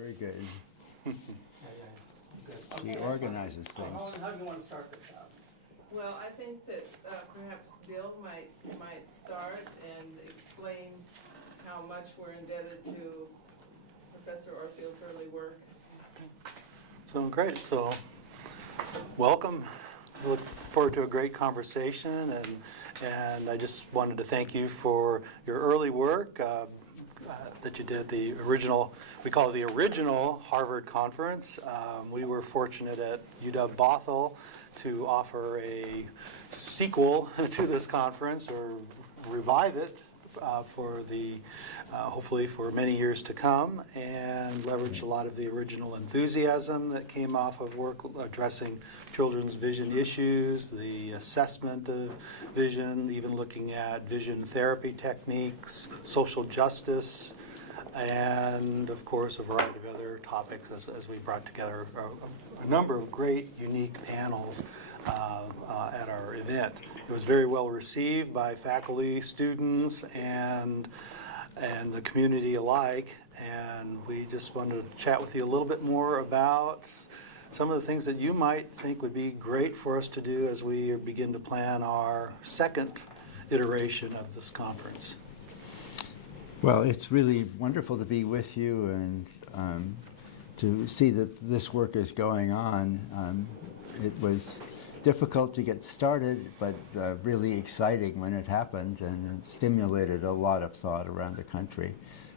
Very good. Yeah, good. He Okay. organizes things. How do you want to start this out? Well, I think that perhaps Bill might start and explain how much we're indebted to Professor Orfield's early work. So great. So welcome. We look forward to a great conversation, and I just wanted to thank you for your early work that you did. The original, we call it the original Harvard conference. We were fortunate at UW-Bothell to offer a sequel to this conference, or revive it for the hopefully for many years to come, and leverage a lot of the original enthusiasm that came off of work addressing children's vision issues, the assessment of vision, even looking at vision therapy techniques, social justice, and of course a variety of other topics as we brought together a number of great unique panels at our event. It was very well received by faculty, students, and the community alike, and we just wanted to chat with you a little bit more about some of the things that you might think would be great for us to do as we begin to plan our second iteration of this conference. Well, it's really wonderful to be with you and to see that this work is going on. It was difficult to get started, but really exciting when it happened, and it stimulated a lot of thought around the country.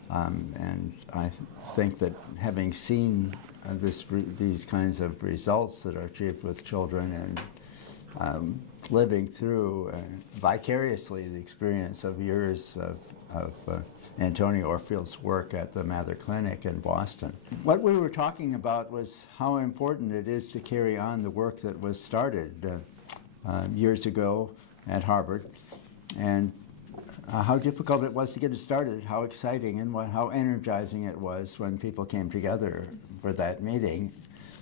And I think that having seen these kinds of results that are achieved with children, and living through vicariously the experience of years of Antonio Orfield's work at the Mather Clinic in Boston. What we were talking about was how important it is to carry on the work that was started years ago at Harvard, and how difficult it was to get it started, how exciting and how energizing it was when people came together for that meeting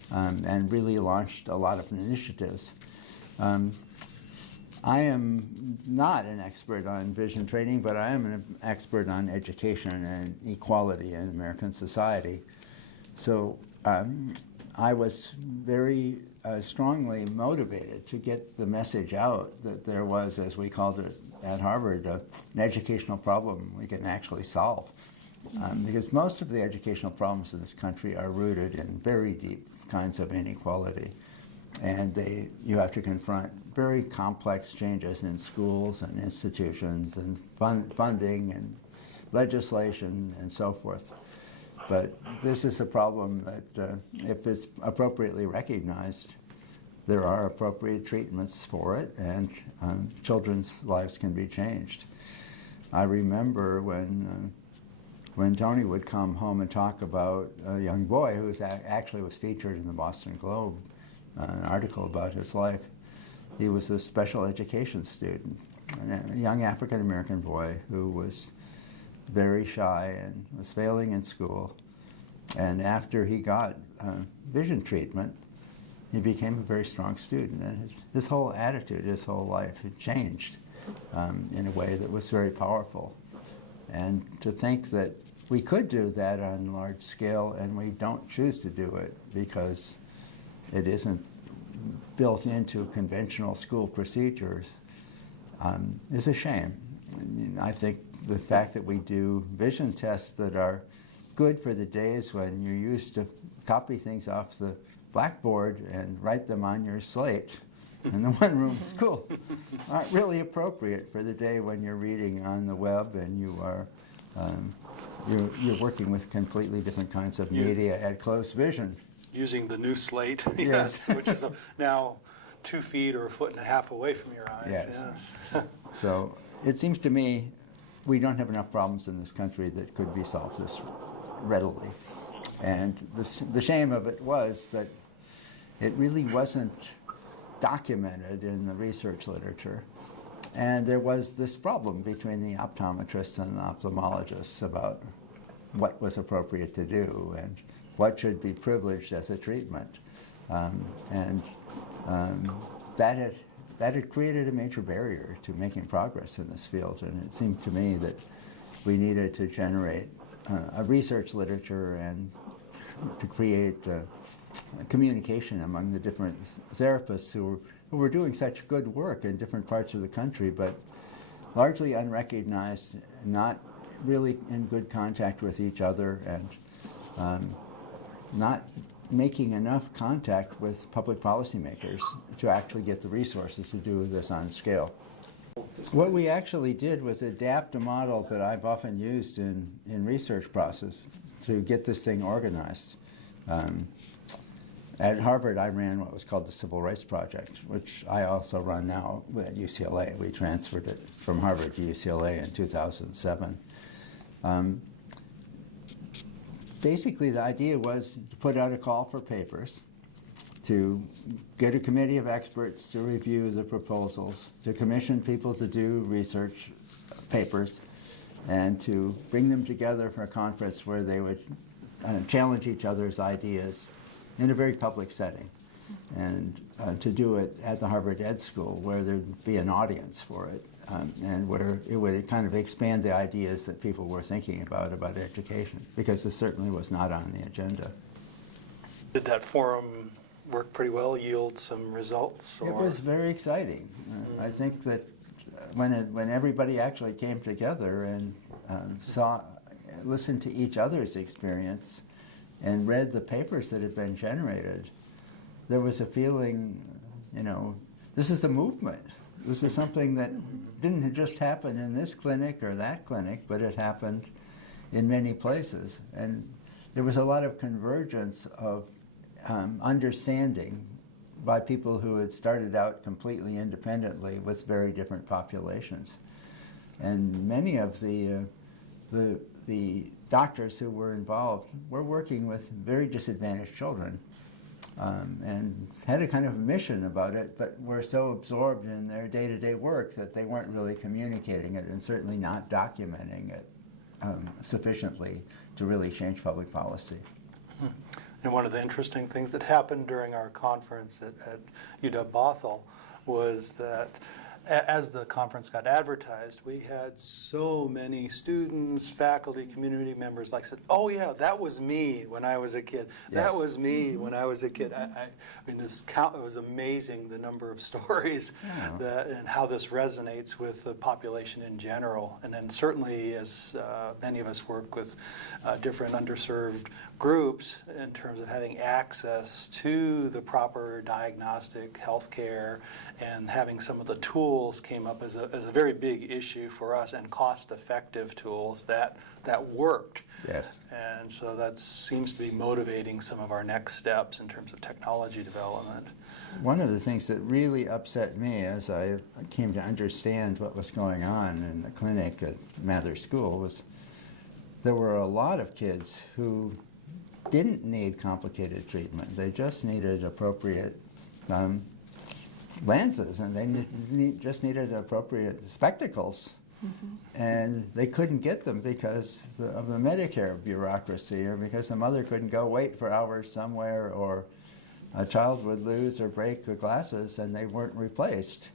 and really launched a lot of initiatives. I am not an expert on vision training, but I am an expert on education and equality in American society. So I was very strongly motivated to get the message out that there was, as we called it at Harvard, an educational problem we can actually solve. Because most of the educational problems in this country are rooted in very deep kinds of inequality. And you have to confront very complex changes in schools and institutions and funding and legislation and so forth. But this is a problem that, if it's appropriately recognized, there are appropriate treatments for it, and children's lives can be changed. I remember when Tony would come home and talk about a young boy who actually was featured in the Boston Globe, an article about his life. He was a special education student, a young African-American boy who was very shy and was failing in school. And after he got vision treatment, he became a very strong student. And his whole attitude, his whole life had changed in a way that was very powerful. And to think that we could do that on a large scale, and we don't choose to do it because it isn't built into conventional school procedures, is a shame. I mean, I think the fact that we do vision tests that are good for the days when you're used to copy things off the blackboard and write them on your slate in the one-room school aren't really appropriate for the day when you're reading on the web and you are you're working with completely different kinds of media at close vision. Using the new slate, Yes. which is now 2 feet or 1.5 feet away from your eyes. Yes. So it seems to me we don't have enough problems in this country that could be solved this readily. And the shame of it was that it really wasn't documented in the research literature. And there was this problem between the optometrists and the ophthalmologists about what was appropriate to do and what should be privileged as a treatment. That had created a major barrier to making progress in this field. And it seemed to me that we needed to generate a research literature and to create communication among the different therapists who were doing such good work in different parts of the country, but largely unrecognized, not really in good contact with each other, and not making enough contact with public policymakers to actually get the resources to do this on scale. What we actually did was adapt a model that I've often used in research process to get this thing organized. At Harvard, I ran what was called the Civil Rights Project, which I also run now at UCLA. We transferred it from Harvard to UCLA in 2007. Basically, the idea was to put out a call for papers, to get a committee of experts to review the proposals, to commission people to do research papers, and to bring them together for a conference where they would challenge each other's ideas in a very public setting, and to do it at the Harvard Ed School where there'd be an audience for it, and where it would kind of expand the ideas that people were thinking about education, because this certainly was not on the agenda. Did that forum work pretty well, yield some results? Or? It was very exciting. I think that when everybody actually came together and listened to each other's experience and read the papers that had been generated, there was a feeling, this is a movement. This is something that didn't just happen in this clinic or that clinic, but it happened in many places. And there was a lot of convergence of understanding by people who had started out completely independently with very different populations. And many of the doctors who were involved were working with very disadvantaged children, and had a kind of mission about it, but were so absorbed in their day-to-day work that they weren't really communicating it, and certainly not documenting it sufficiently to really change public policy. And one of the interesting things that happened during our conference at UW-Bothell was that as the conference got advertised, we had so many students, faculty, community members said, "Oh yeah, that was me when I was a kid. Yes. That was me when I was a kid." I mean, it was amazing, the number of stories and how this resonates with the population in general. And then certainly, as many of us work with different underserved groups in terms of having access to the proper diagnostic health care, and having some of the tools came up as a very big issue for us, and cost-effective tools that worked. Yes. And so that seems to be motivating some of our next steps in terms of technology development. One of the things that really upset me as I came to understand what was going on in the clinic at Mather School was there were a lot of kids who didn't need complicated treatment. They just needed appropriate lenses, and they just needed appropriate spectacles. Mm-hmm. And they couldn't get them because of the Medicare bureaucracy, or because the mother couldn't go wait for hours somewhere, or a child would lose or break the glasses and they weren't replaced.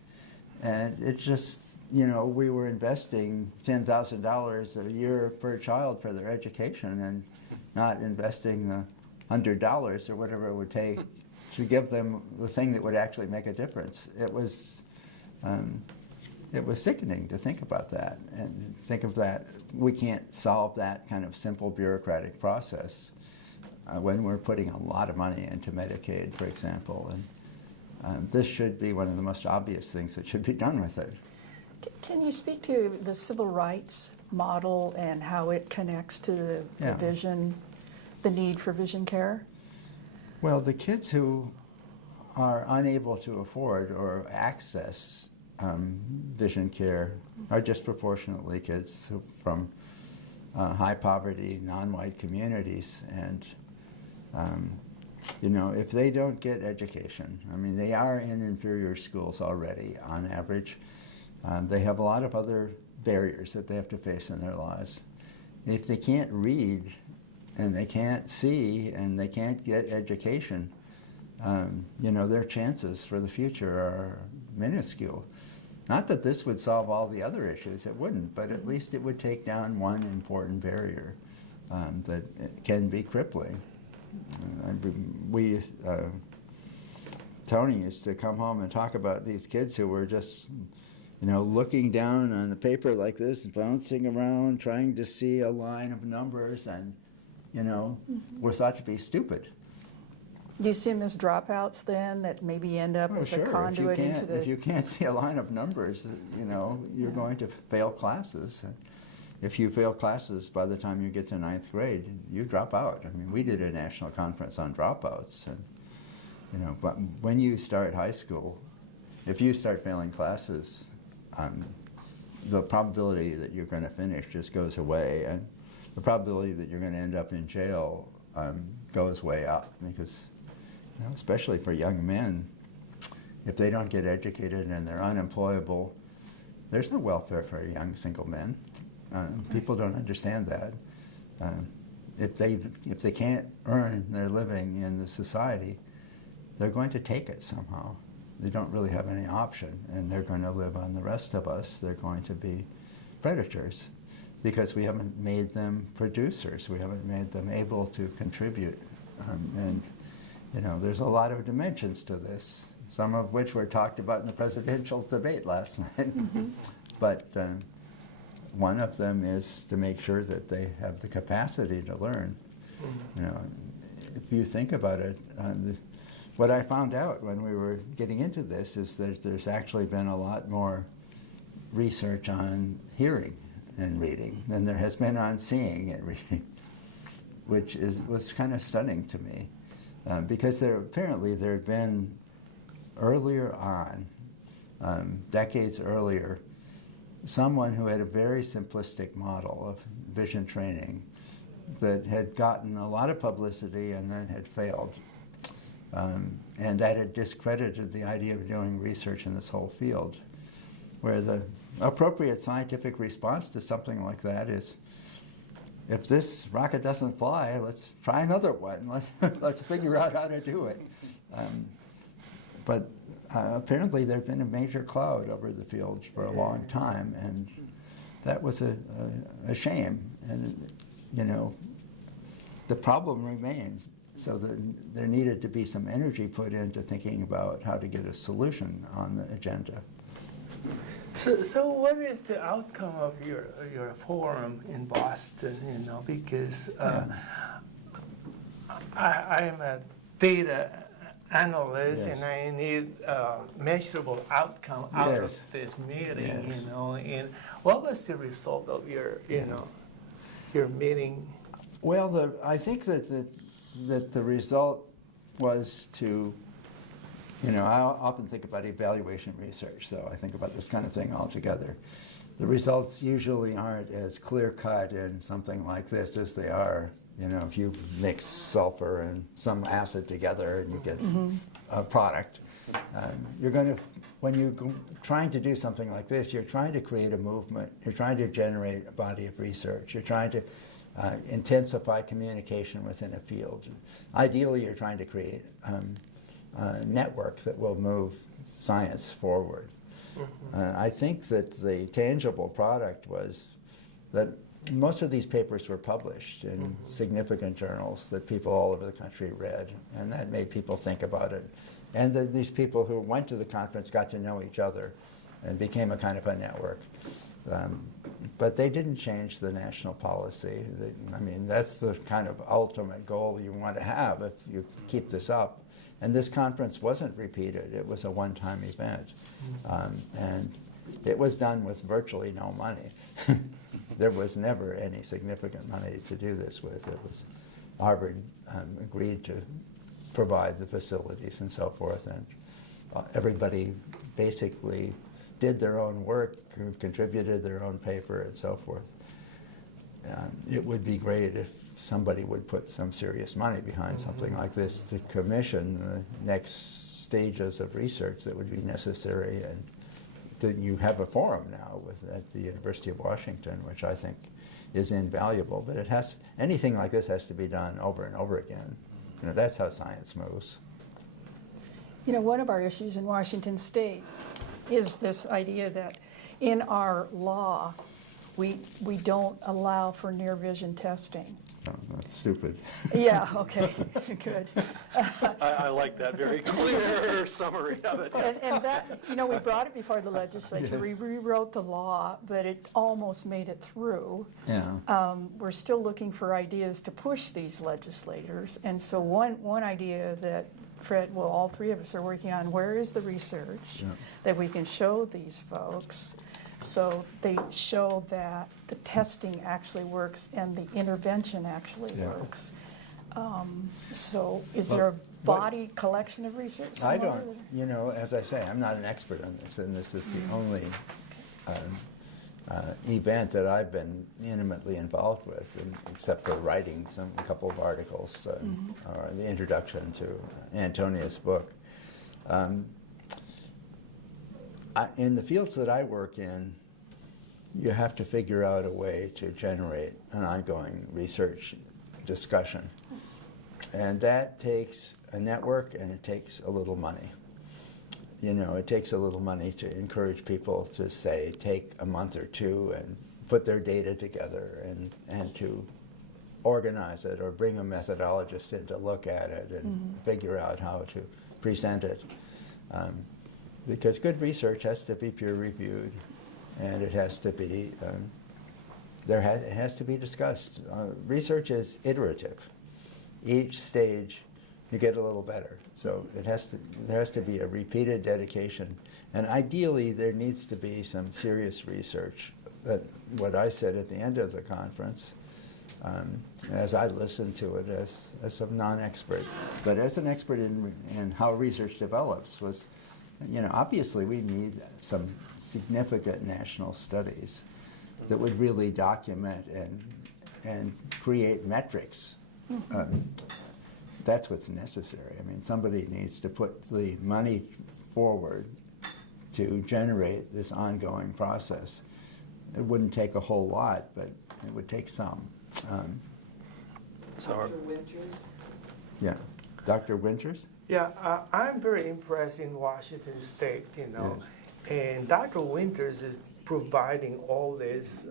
And it just, we were investing $10,000 a year per child for their education, and not investing the $100 or whatever it would take to give them the thing that would actually make a difference. It was sickening to think about that, and think of that. We can't solve that kind of simple bureaucratic process when we're putting a lot of money into Medicaid, for example. And this should be one of the most obvious things that should be done with it. Can you speak to the civil rights model and how it connects to the vision, the need for vision care? Well, the kids who are unable to afford or access vision care are disproportionately kids from high poverty, non-white communities. And, if they don't get education, they are in inferior schools already on average. They have a lot of other barriers that they have to face in their lives. If they can't read, and they can't see, and they can't get education, their chances for the future are minuscule. Not that this would solve all the other issues, it wouldn't, but at least it would take down one important barrier that can be crippling. we, Tony used to come home and talk about these kids who were just, looking down on the paper like this, bouncing around, trying to see a line of numbers, and, were thought to be stupid. Do you see them as dropouts then, that maybe end up as a conduit into the... If you can't see a line of numbers, you're going to fail classes. If you fail classes by the time you get to 9th grade, you drop out. I mean, we did a national conference on dropouts, and but when you start high school, if you start failing classes, the probability that you're going to finish just goes away, and the probability that you're going to end up in jail goes way up, because especially for young men, if they don't get educated and they're unemployable, there's no welfare for young single men. People don't understand that. If they can't earn their living in the society, they're going to take it somehow. They don't really have any option, and they're going to live on the rest of us. They're going to be predators, because we haven't made them producers. We haven't made them able to contribute. And there's a lot of dimensions to this, some of which were talked about in the presidential debate last night. But one of them is to make sure that they have the capacity to learn. If you think about it, what I found out when we were getting into this is that there's actually been a lot more research on hearing and reading than there has been on seeing and reading, which was kind of stunning to me, because apparently there had been earlier on, decades earlier, someone who had a very simplistic model of vision training that had gotten a lot of publicity and then had failed. And that had discredited the idea of doing research in this whole field, where the appropriate scientific response to something like that is, if this rocket doesn't fly, let's try another one. Let's figure out how to do it. But apparently there's been a major cloud over the field for a long time, and that was a shame. And the problem remains. So there needed to be some energy put into thinking about how to get a solution on the agenda. So what is the outcome of your forum in Boston? Because I am a data analyst, Yes. and I need measurable outcome out of this meeting. Yes. And what was the result of your meeting? Well, I think that the result was to, I often think about evaluation research, so I think about this kind of thing altogether. The results usually aren't as clear-cut in something like this as they are, if you mix sulfur and some acid together and you get a product. When you're trying to do something like this, you're trying to create a movement, you're trying to generate a body of research, you're trying to intensify communication within a field. Ideally, you're trying to create a network that will move science forward. I think that the tangible product was that most of these papers were published in significant journals that people all over the country read, and that made people think about it. And these people who went to the conference got to know each other and became a kind of a network. But they didn't change the national policy. That's the kind of ultimate goal you want to have if you keep this up. And this conference wasn't repeated. It was a one-time event. And it was done with virtually no money. There was never any significant money to do this with. It was Harvard agreed to provide the facilities and so forth, and everybody basically did their own work, contributed their own paper, and so forth. It would be great if somebody would put some serious money behind something like this to commission the next stages of research that would be necessary. And that you have a forum now at the University of Washington, which I think is invaluable. But anything like this has to be done over and over again. That's how science moves. One of our issues in Washington State is this idea that in our law, we don't allow for near vision testing. Oh, that's stupid. Yeah, okay, good. I like that very clear summary of it. And that, you know, we brought it before the legislature, we rewrote the law, but it almost made it through. Yeah. We're still looking for ideas to push these legislators, and so one idea that Fred, well, all three of us are working on, where is the research that we can show these folks, so they show that the testing actually works and the intervention actually works. So is there a body collection of research? I don't, you know, as I say, I'm not an expert on this, and this is the only event that I've been intimately involved with, except for writing a couple of articles, or the introduction to Antonia's book. In the fields that I work in, you have to figure out a way to generate an ongoing research discussion. And that takes a network, and it takes a little money. You know, it takes a little money to encourage people to, say, take a month or two and put their data together and to organize it, or bring a methodologist in to look at it and figure out how to present it. Because good research has to be peer-reviewed, and it has to be, it has to be discussed. Research is iterative. Each stage you get a little better. So there has to be a repeated dedication. And ideally, there needs to be some serious research. But what I said at the end of the conference, as I listened to it as a non-expert, but as an expert in how research develops, was, you know, obviously we need some significant national studies that would really document and create metrics. That's what's necessary. I mean, somebody needs to put the money forward to generate this ongoing process. It wouldn't take a whole lot, but it would take some. Dr. Winters? Yeah. Dr. Winters? Yeah, I'm very impressed in Washington State, you know, and Dr. Winters is providing all this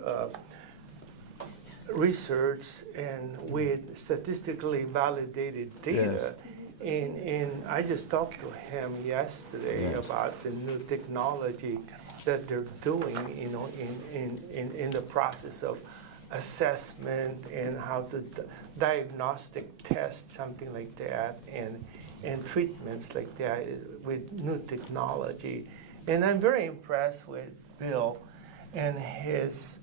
research and with statistically validated data. And I just talked to him yesterday about the new technology that they're doing, you know, in the process of assessment and how to diagnostic test, something like that, and treatments like that with new technology. And I'm very impressed with Bill and his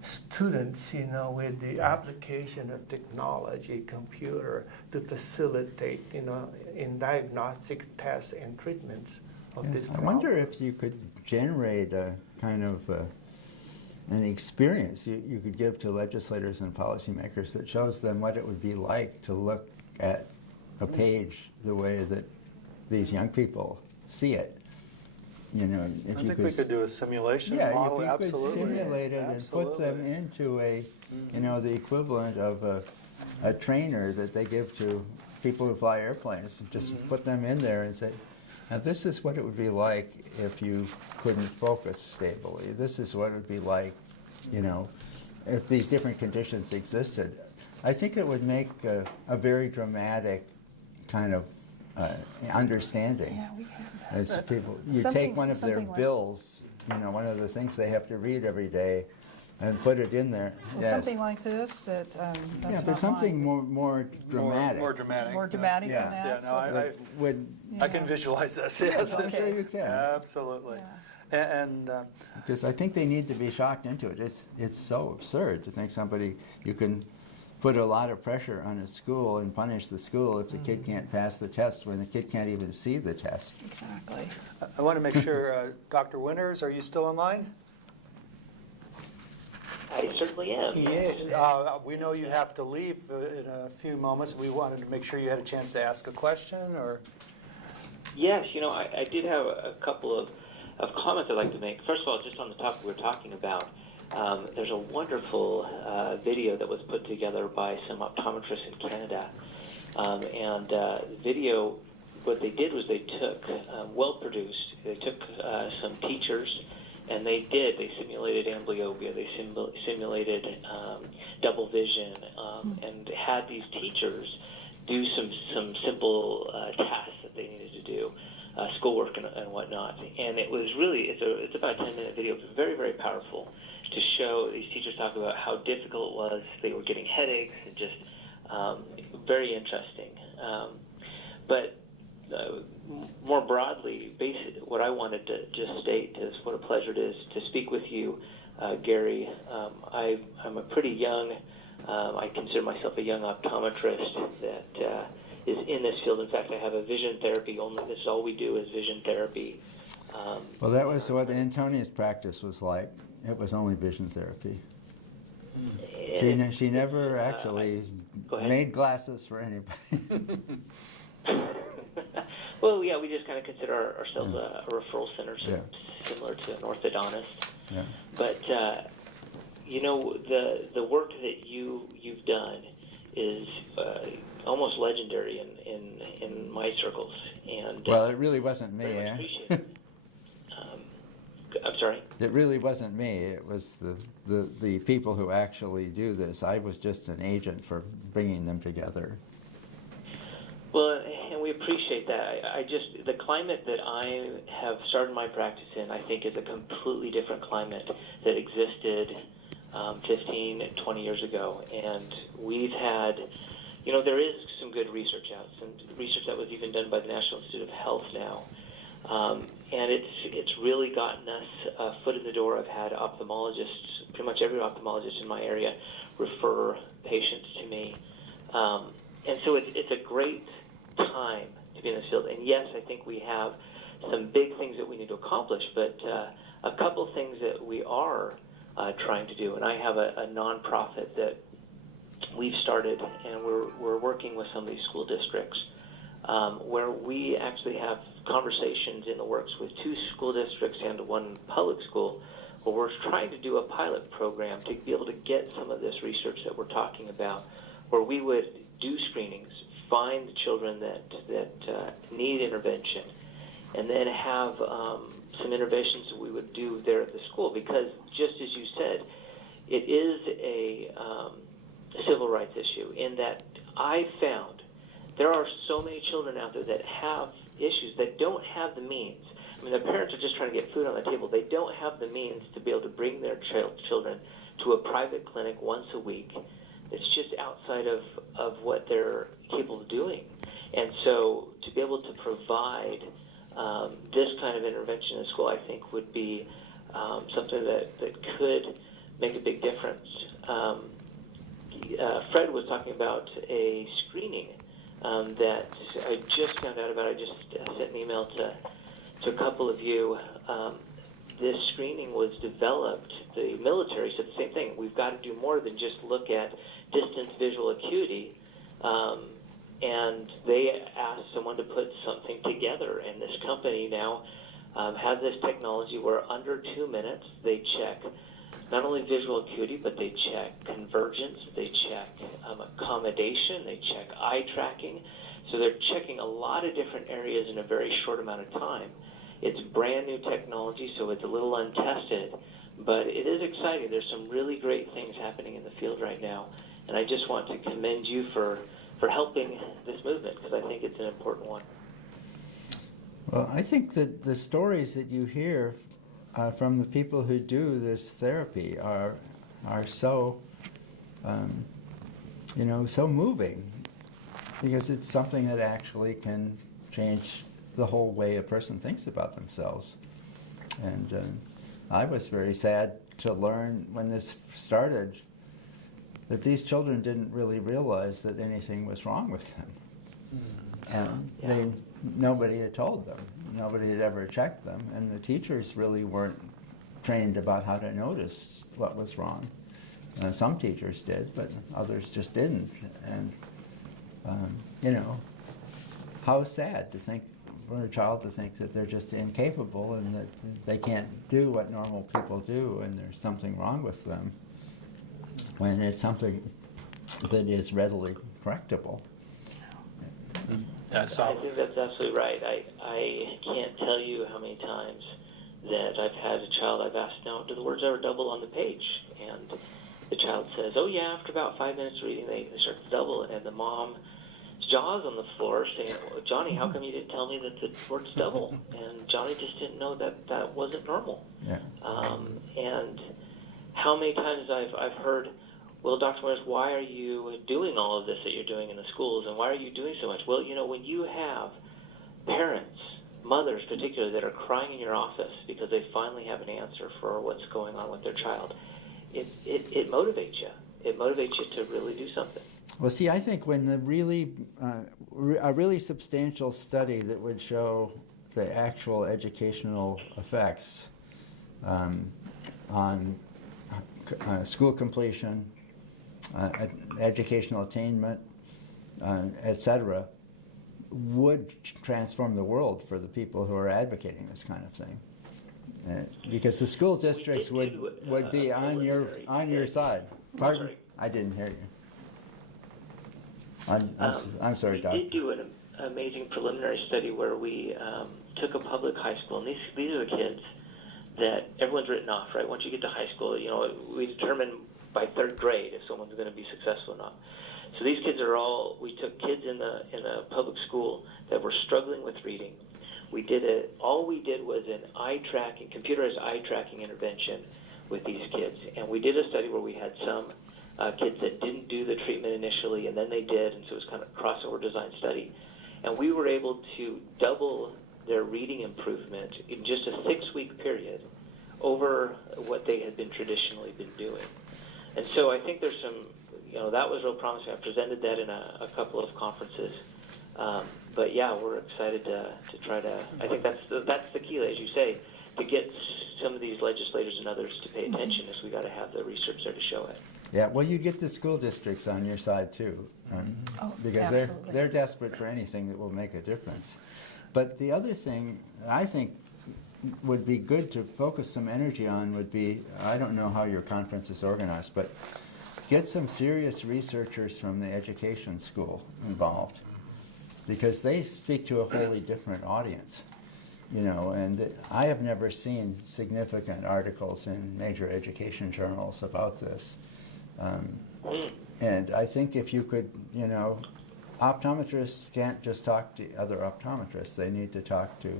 students, you know, with the application of technology, computer, to facilitate, you know, in diagnostic tests and treatments of this problem. I wonder if you could generate a kind of an experience you could give to legislators and policymakers that shows them what it would be like to look at a page the way that these young people see it. You know, if I think we could do a simulation model, if you absolutely. could simulate it and put them into a, you know, the equivalent of a trainer that they give to people who fly airplanes, and just put them in there and say, now this is what it would be like if you couldn't focus stably. This is what it would be like, you know, if these different conditions existed. I think it would make a very dramatic kind of understanding. Yeah, we have that. As people, you Something- take one of their something like- bills, you know, one of the things they have to read every day, and put it in there. Well, Yes. something like this, that, that's Yeah, not but something mine. more dramatic. More dramatic. More dramatic Yeah. than that. Yeah, no, so- I Would, I can visualize this, yes. I'm sure you can. Absolutely. And Because I think they need to be shocked into it. It's so absurd to think you can put a lot of pressure on a school and punish the school if the kid can't pass the test when the kid can't even see the test. Exactly. I want to make sure, Dr. Winters, are you still online? I certainly am. Yeah. We know you have to leave in a few moments. We wanted to make sure you had a chance to ask a question, or? Yes, you know, I did have a couple of comments I'd like to make. First of all, just on the topic we're talking about, there's a wonderful video that was put together by some optometrists in Canada. Video, what they did was they took, well-produced, they took some teachers And they did. They simulated amblyopia. They simulated double vision, and had these teachers do some simple tasks that they needed to do, schoolwork and whatnot. And it was really, it's about a 10-minute video. It's very, very powerful to show these teachers talk about how difficult it was. They were getting headaches and just very interesting. But more broadly, what I wanted to just state is what a pleasure it is to speak with you, Gary. I'm a pretty young, I consider myself a young optometrist that is in this field. In fact, I have a vision therapy only. This is all we do is vision therapy. Well, that was what Antonia's practice was like. It was only vision therapy. She never actually made glasses for anybody. Well, yeah, we just kind of consider ourselves a referral center, similar to an orthodontist. Yeah. But you know, the work that you've done is almost legendary in my circles. And Well, it really wasn't me. very much appreciate it. I'm sorry? It really wasn't me. It was the people who actually do this. I was just an agent for bringing them together. Well, and we appreciate that. The climate that I have started my practice in, I think, is a completely different climate that existed 15, 20 years ago. And we've had, you know, there is some good research out, some research that was even done by the National Institute of Health now. And it's really gotten us a foot in the door. I've had ophthalmologists, pretty much every ophthalmologist in my area, refer patients to me. And so it's a great time to be in this field. And yes, I think we have some big things that we need to accomplish, but a couple of things that we are trying to do. And I have a nonprofit that we've started, and we're working with some of these school districts where we actually have conversations in the works with 2 school districts and 1 public school, where we're trying to do a pilot program to be able to get some of this research that we're talking about, where we would do screenings, find the children that need intervention, and then have some interventions that we would do there at the school. Because just as you said, it is a civil rights issue in that I found there are so many children out there that have issues that don't have the means. I mean, their parents are just trying to get food on the table. They don't have the means to be able to bring their children to a private clinic once a week. It's just outside of what they're capable of doing. And so to be able to provide this kind of intervention in school, I think, would be something that could make a big difference. Fred was talking about a screening that I just found out about. I just sent an email to a couple of you. This screening was developed, the military said the same thing. We've got to do more than just look at distance visual acuity. And they asked someone to put something together. And this company now has this technology where under 2 minutes they check not only visual acuity, but they check convergence, they check accommodation, they check eye tracking. So they're checking a lot of different areas in a very short amount of time. It's brand new technology, so it's a little untested, but it is exciting. There's some really great things happening in the field right now, and I just want to commend you for helping this movement, because I think it's an important one. Well, I think that the stories that you hear from the people who do this therapy are so, so moving, because it's something that actually can change the whole way a person thinks about themselves. And I was very sad to learn when this started that these children didn't really realize that anything was wrong with them. And nobody had told them. Nobody had ever checked them. And the teachers really weren't trained about how to notice what was wrong. Some teachers did, but others just didn't. And, how sad to think for a child to think that they're just incapable and that they can't do what normal people do and there's something wrong with them, when it's something that is readily correctable. Yeah, I think that's absolutely right. I can't tell you how many times that I've had a child, I've asked, now, do the words ever double on the page? And the child says, oh yeah, after about 5 minutes reading, they start to double, and the mom's jaw's on the floor saying, well, Johnny, how come you didn't tell me that the words double? And Johnny just didn't know that that wasn't normal. Yeah. And how many times I've heard, well, Dr. Morris, why are you doing all of this that you're doing in the schools, and why are you doing so much? Well, you know, when you have parents, mothers particularly, that are crying in your office because they finally have an answer for what's going on with their child, it motivates you. It motivates you to really do something. Well, see, I think when a really substantial study that would show the actual educational effects on school completion, educational attainment, etc., would transform the world for the people who are advocating this kind of thing. Because the school districts would be on your side. Pardon? I didn't hear you. I'm sorry, Doc. We did do an amazing preliminary study where we took a public high school, and these are the kids that everyone's written off, right? Once you get to high school, you know, we determine by third grade if someone's going to be successful or not. So these kids are we took kids in a public school that were struggling with reading. All we did was an computerized eye tracking intervention with these kids. And we did a study where we had some kids that didn't do the treatment initially, and then they did, and so it was kind of a crossover design study. And we were able to double their reading improvement in just a 6-week period over what they had been traditionally been doing. And so I think there's some, you know, that was real promising. I presented that in a couple of conferences. But yeah, we're excited to try to, I think that's the key, as you say, to get some of these legislators and others to pay attention is we got to have the research there to show it. Yeah, well, you get the school districts on your side too, because absolutely. they're desperate for anything that will make a difference. But the other thing I think would be good to focus some energy on would be, I don't know how your conference is organized, but get some serious researchers from the education school involved, because they speak to a wholly different audience. You know, and I have never seen significant articles in major education journals about this. And I think if you could, you know, optometrists can't just talk to other optometrists. They need to talk to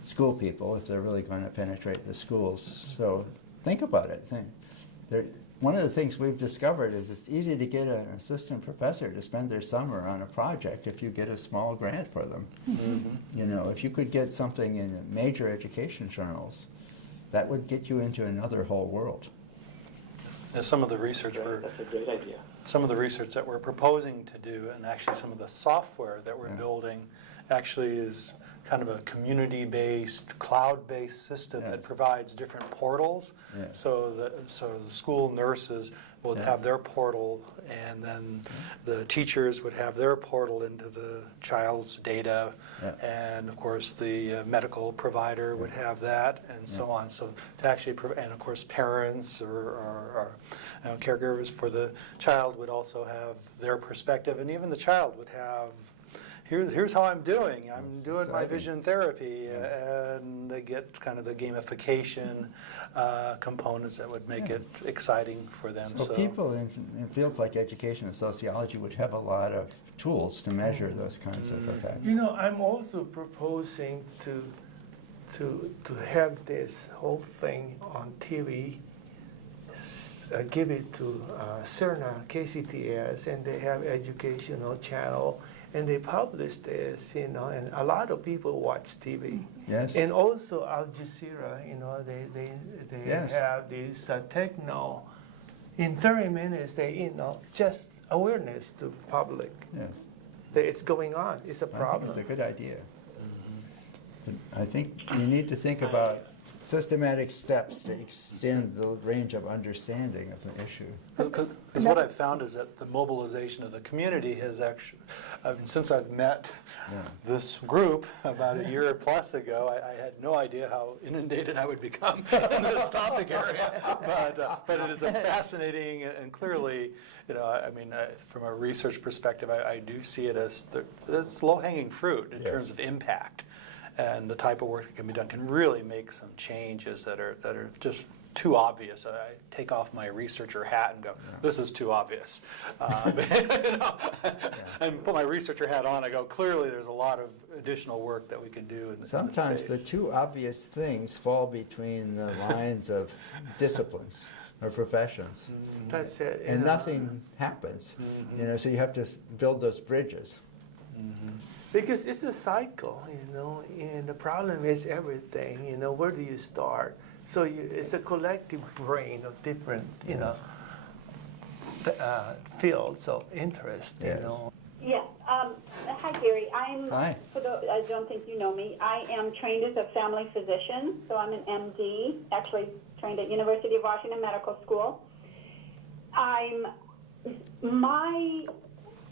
school people if they're really going to penetrate the schools. So think about it. One of the things we've discovered is it's easy to get an assistant professor to spend their summer on a project if you get a small grant for them. Mm-hmm. You know, if you could get something in major education journals, that would get you into another whole world. Some of the research That's a great idea. Some of the research that we're proposing to do, and actually some of the software that we're building, actually is kind of a community-based, cloud-based system that provides different portals. Yes. So the school nurses would have their portal, and then the teachers would have their portal into the child's data, and of course the medical provider would have that, and so on. So to actually, and of course parents or caregivers for the child would also have their perspective, and even the child would have, here's how I'm doing. I'm doing my vision therapy, and they get kind of the gamification components that would make it exciting for them. So people in fields like education and sociology would have a lot of tools to measure those kinds of effects. You know, I'm also proposing to have this whole thing on TV, give it to CERNA, KCTS, and they have educational channel. And they publish this, you know, and a lot of people watch TV. Yes. And also Al Jazeera, you know, they have this techno. In 30 minutes, they, you know, just awareness to public. Yeah. That it's going on. It's a problem. I think it's a good idea. But I think you need to think about systematic steps to extend the range of understanding of the issue. Because what I've found is that the mobilization of the community has actually, since I've met this group about a year plus ago, I had no idea how inundated I would become in this topic area. But it is a fascinating, and clearly, you know, I mean, from a research perspective, I do see it as low-hanging fruit in terms of impact. and the type of work that can be done can really make some changes that are just too obvious. I take off my researcher hat and go, this is too obvious. And put my researcher hat on, I go, clearly there's a lot of additional work that we can do in the Sometimes the space. two obvious things fall between the lines of disciplines or professions, That's it. and nothing happens. So you have to build those bridges. Because it's a cycle, and the problem is everything, where do you start? So it's a collective brain of different, fields of interest, Yes. Yes. Hi, Gary. Hi. I don't think you know me. I am trained as a family physician, so I'm an MD, actually trained at University of Washington Medical School.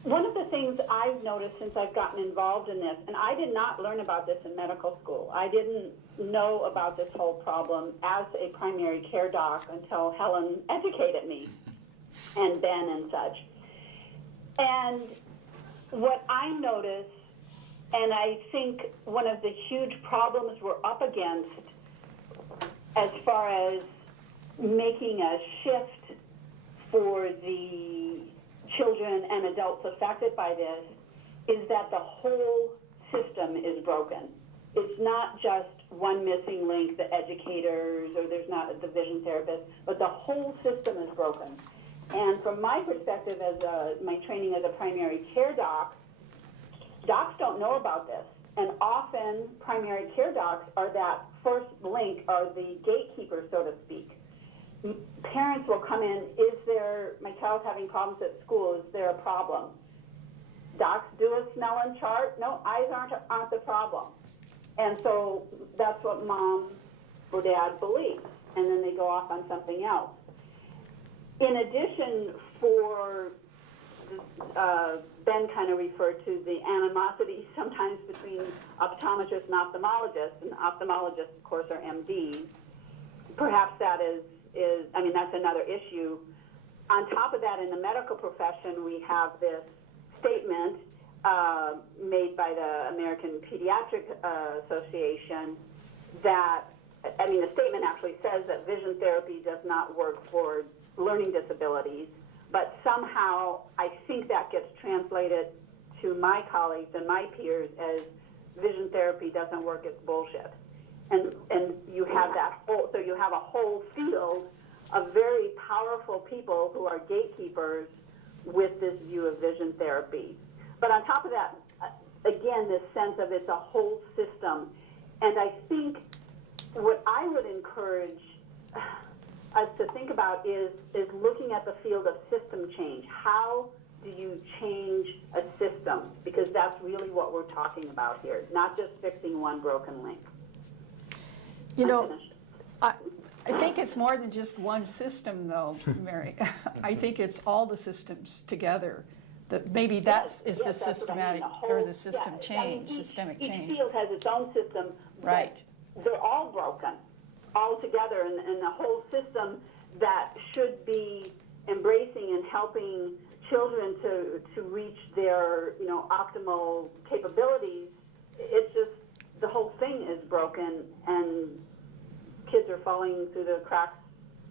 One of the things I've noticed since I've gotten involved in this, and I did not learn about this in medical school. I didn't know about this whole problem as a primary care doc until Helen educated me, and Ben and such. And what I noticed, and I think one of the huge problems we're up against as far as making a shift for the children and adults affected by this, is that the whole system is broken. It's not just one missing link, the educators, or there's not the vision therapist, but the whole system is broken. And from my perspective, as my training as a primary care doc, docs don't know about this. And often primary care docs are that first link, are the gatekeeper, so to speak. Parents will come in, my child's having problems at school, is there a problem? Docs do a smell and chart, no, eyes aren't the problem. And so that's what mom or dad believes, and then they go off on something else. In addition, Ben kind of referred to the animosity sometimes between optometrists and ophthalmologists, and ophthalmologists, of course, are MDs. Perhaps that that's another issue. On top of that, in the medical profession, we have this statement made by the American Pediatric Association that, the statement actually says that vision therapy does not work for learning disabilities, but somehow I think that gets translated to my colleagues and my peers as vision therapy doesn't work, it's bullshit. And you have you have a whole field of very powerful people who are gatekeepers with this view of vision therapy. But on top of that, again, this sense of it's a whole system. And I think what I would encourage us to think about is looking at the field of system change. How do you change a system? Because that's really what we're talking about here, not just fixing one broken link. I think it's more than just one system, though, Mary. I think it's all the systems together. That maybe that's the systematic or the system change, systemic change. Each field has its own system. Right. They're all broken, all together, and the whole system that should be embracing and helping children to reach their optimal capabilities. It's just the whole thing is broken, and kids are falling through the cracks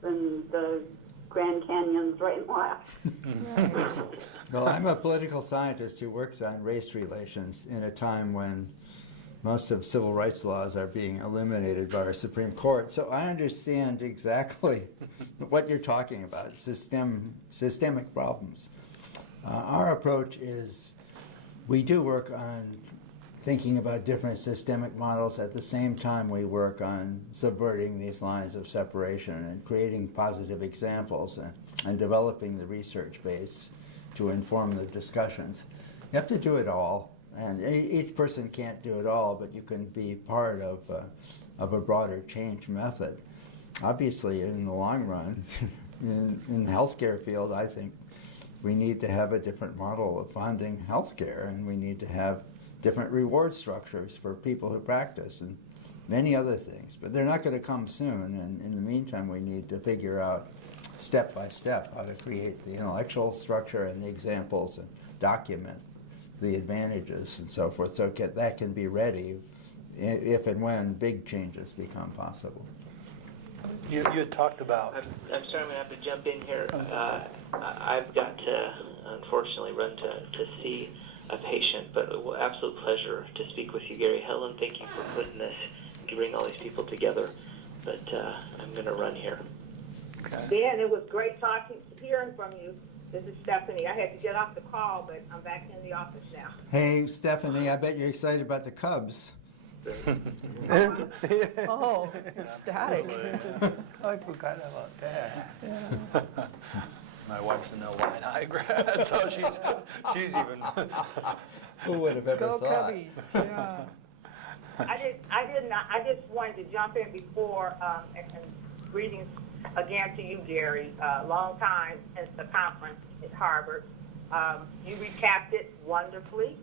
in the Grand Canyons right and left. Well, I'm a political scientist who works on race relations in a time when most of civil rights laws are being eliminated by our Supreme Court. So I understand exactly what you're talking about, systemic problems. Our approach is we do work on thinking about different systemic models. At the same time, we work on subverting these lines of separation and creating positive examples and developing the research base to inform the discussions. You have to do it all, and each person can't do it all, but you can be part of a broader change method. Obviously, in the long run, in the healthcare field, I think we need to have a different model of funding healthcare, and we need to have different reward structures for people who practice, and many other things. But they're not going to come soon, and in the meantime, we need to figure out step by step how to create the intellectual structure and the examples and document the advantages and so forth, so that can be ready if and when big changes become possible. You had talked about. I'm sorry, I'm going to have to jump in here. I've got to, unfortunately, run to see a patient, but it was an absolute pleasure to speak with you, Gary. Helen, thank you for putting this, to bring all these people together. But I'm going to run here. Dan, it was great hearing from you. This is Stephanie. I had to get off the call, but I'm back in the office now. Hey, Stephanie, I bet you're excited about the Cubs. Oh, ecstatic. I forgot about that. My wife's an Illini grad, so she's even. Who would have ever Go thought? Cubbies, yeah. I just wanted to jump in before, and greetings again to you, Gary. Long time since the conference at Harvard. You recapped it wonderfully,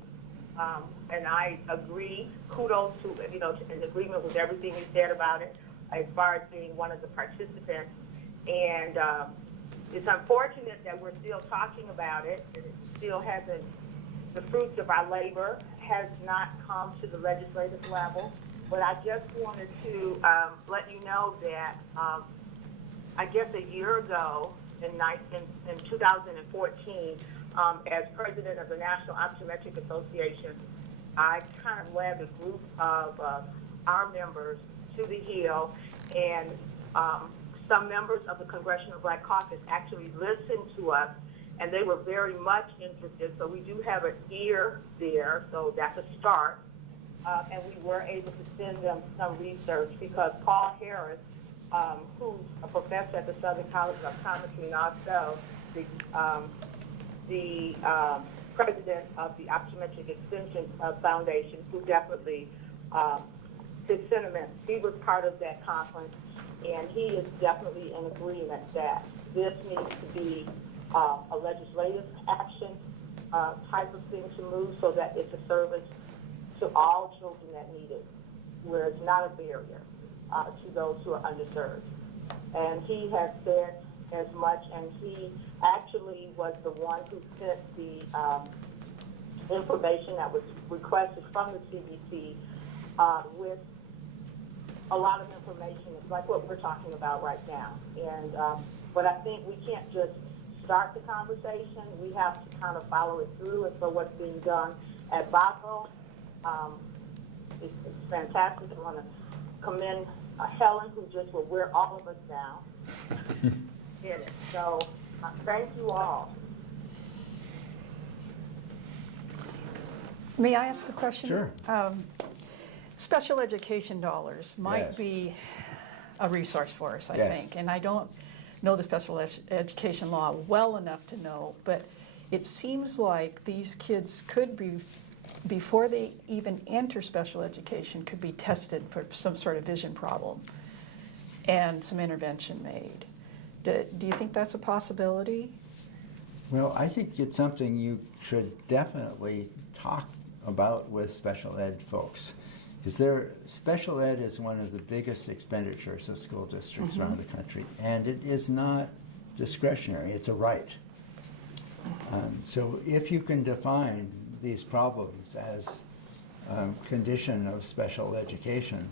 and I agree. Kudos to, in agreement with everything you said about it, as far as being one of the participants. And it's unfortunate that we're still talking about it, and it still hasn't, the fruits of our labor has not come to the legislative level. But I just wanted to let you know that I guess a year ago, in 2014, as president of the National Optometric Association, I kind of led a group of our members to the Hill, and some members of the Congressional Black Caucus actually listened to us, and they were very much interested. So we do have an ear there, so that's a start. And we were able to send them some research because Paul Harris, who's a professor at the Southern College of Optometry and also the president of the Optometric Extension Foundation, who definitely, his sentiments, he was part of that conference, and he is definitely in agreement that this needs to be a legislative action type of thing to move so that it's a service to all children that need it, where it's not a barrier to those who are underserved. And he has said as much, and he actually was the one who sent the information that was requested from the CDC with a lot of information, like what we're talking about right now. And but I think we can't just start the conversation. We have to kind of follow it through. And so what's being done at BACO, it's fantastic. I want to commend Helen, who just will wear all of us down. In it. So thank you all. May I ask a question? Sure. Special education dollars might Yes. be a resource for us, I Yes. think. And I don't know the special education law well enough to know, but it seems like these kids could be, before they even enter special education, could be tested for some sort of vision problem and some intervention made. Do you think that's a possibility? Well, I think it's something you should definitely talk about with special ed folks. Because special ed is one of the biggest expenditures of school districts around the country, and it is not discretionary, it's a right. So if you can define these problems as a condition of special education,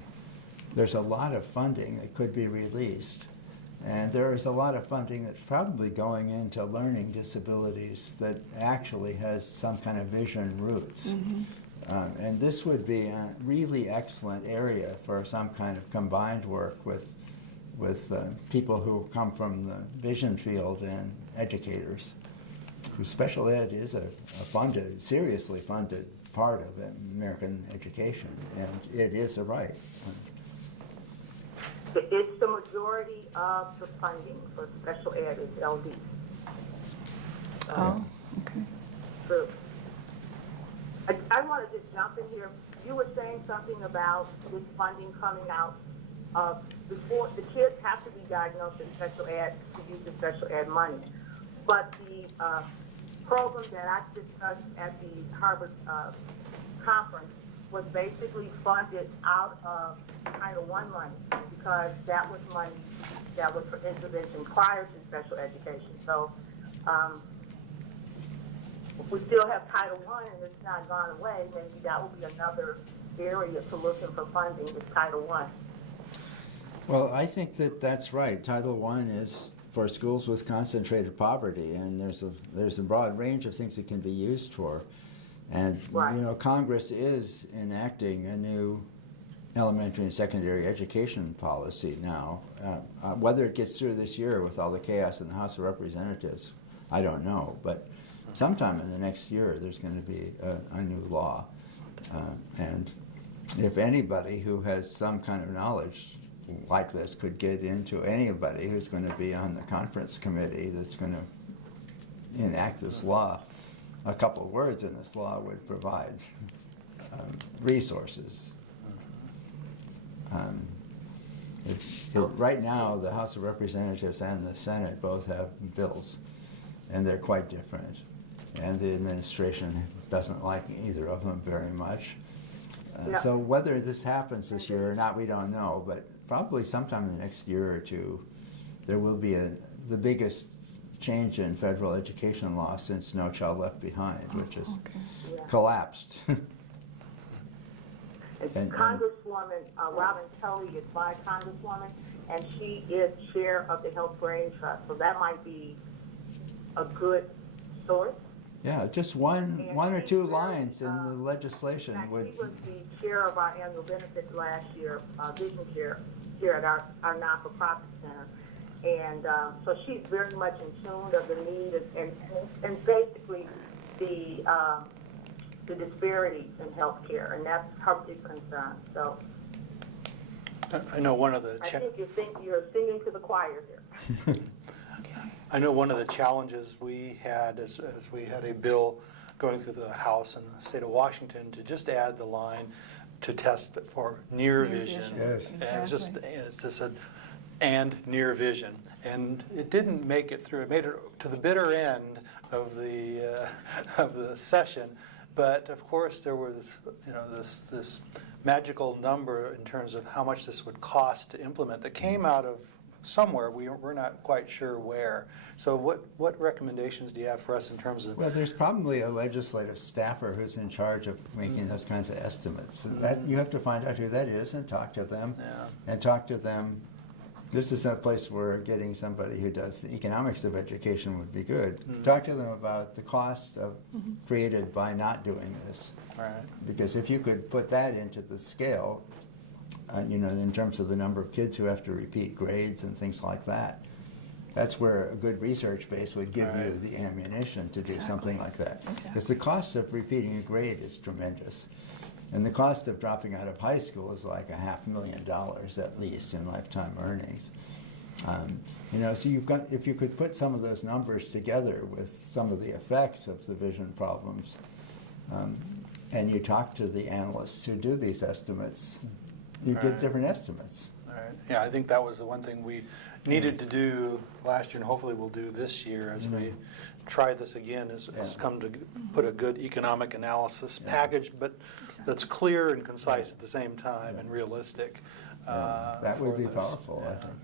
there's a lot of funding that could be released. And there is a lot of funding that's probably going into learning disabilities that actually has some kind of vision roots. And this would be a really excellent area for some kind of combined work with people who come from the vision field and educators. Special ed is a funded, seriously funded part of American education, and it is a right. It's the majority of the funding for special ed is LD. Oh, okay. True. I wanted to jump in here. You were saying something about this funding coming out before the kids have to be diagnosed with special ed to use the special ed money. But the program that I discussed at the Harvard conference was basically funded out of Title I money because that was money that was for intervention prior to special education. So if we still have Title I and it's not gone away, maybe that will be another area to looking for funding is Title I. Well, I think that that's right. Title I is for schools with concentrated poverty, and there's a broad range of things it can be used for. And Right. you know, Congress is enacting a new elementary and secondary education policy now. Whether it gets through this year with all the chaos in the House of Representatives, I don't know. But sometime in the next year, there's going to be a new law. And if anybody who has some kind of knowledge like this could get into anybody who's going to be on the conference committee that's going to enact this law, a couple of words in this law would provide resources. Right now, the House of Representatives and the Senate both have bills, and they're quite different. And the administration doesn't like either of them very much. No. So whether this happens this year or not, we don't know, but probably sometime in the next year or two, there will be the biggest change in federal education law since No Child Left Behind, which has collapsed. And Congresswoman Robin Kelly is my congresswoman, and she is chair of the Health Brain Trust, so that might be a good source. Yeah, just one or two lines in the legislation would. She was the chair of our annual benefits last year, vision care here at our not-for-profit center. And so she's very much in tune of the need and basically the disparities in healthcare, and that's her big concern. So I know one of the I think you're singing to the choir here. I know one of the challenges we had as we had a bill going through the House in the state of Washington to just add the line to test for near vision. Yes. And it's just and near vision, and it didn't make it through. It made it to the bitter end of the session, but of course there was this magical number in terms of how much this would cost to implement that came out of somewhere. We're not quite sure where. So what recommendations do you have for us in terms of? Well, there's probably a legislative staffer who's in charge of making those kinds of estimates. So that you have to find out who that is and talk to them. Yeah. And talk to them. This is a place where getting somebody who does the economics of education would be good. Talk to them about the cost of created by not doing this. Right. Because if you could put that into the scale, in terms of the number of kids who have to repeat grades and things like that, that's where a good research base would give you the ammunition to do something like that. Because the cost of repeating a grade is tremendous. And the cost of dropping out of high school is like $500,000 at least in lifetime earnings. So if you could put some of those numbers together with some of the effects of the vision problems, and you talk to the analysts who do these estimates, you get different estimates. All right. Yeah, I think that was the one thing we needed to do last year, and hopefully we'll do this year as we try this again, is come to put a good economic analysis package, but that's clear and concise at the same time and realistic. That would be powerful, I think.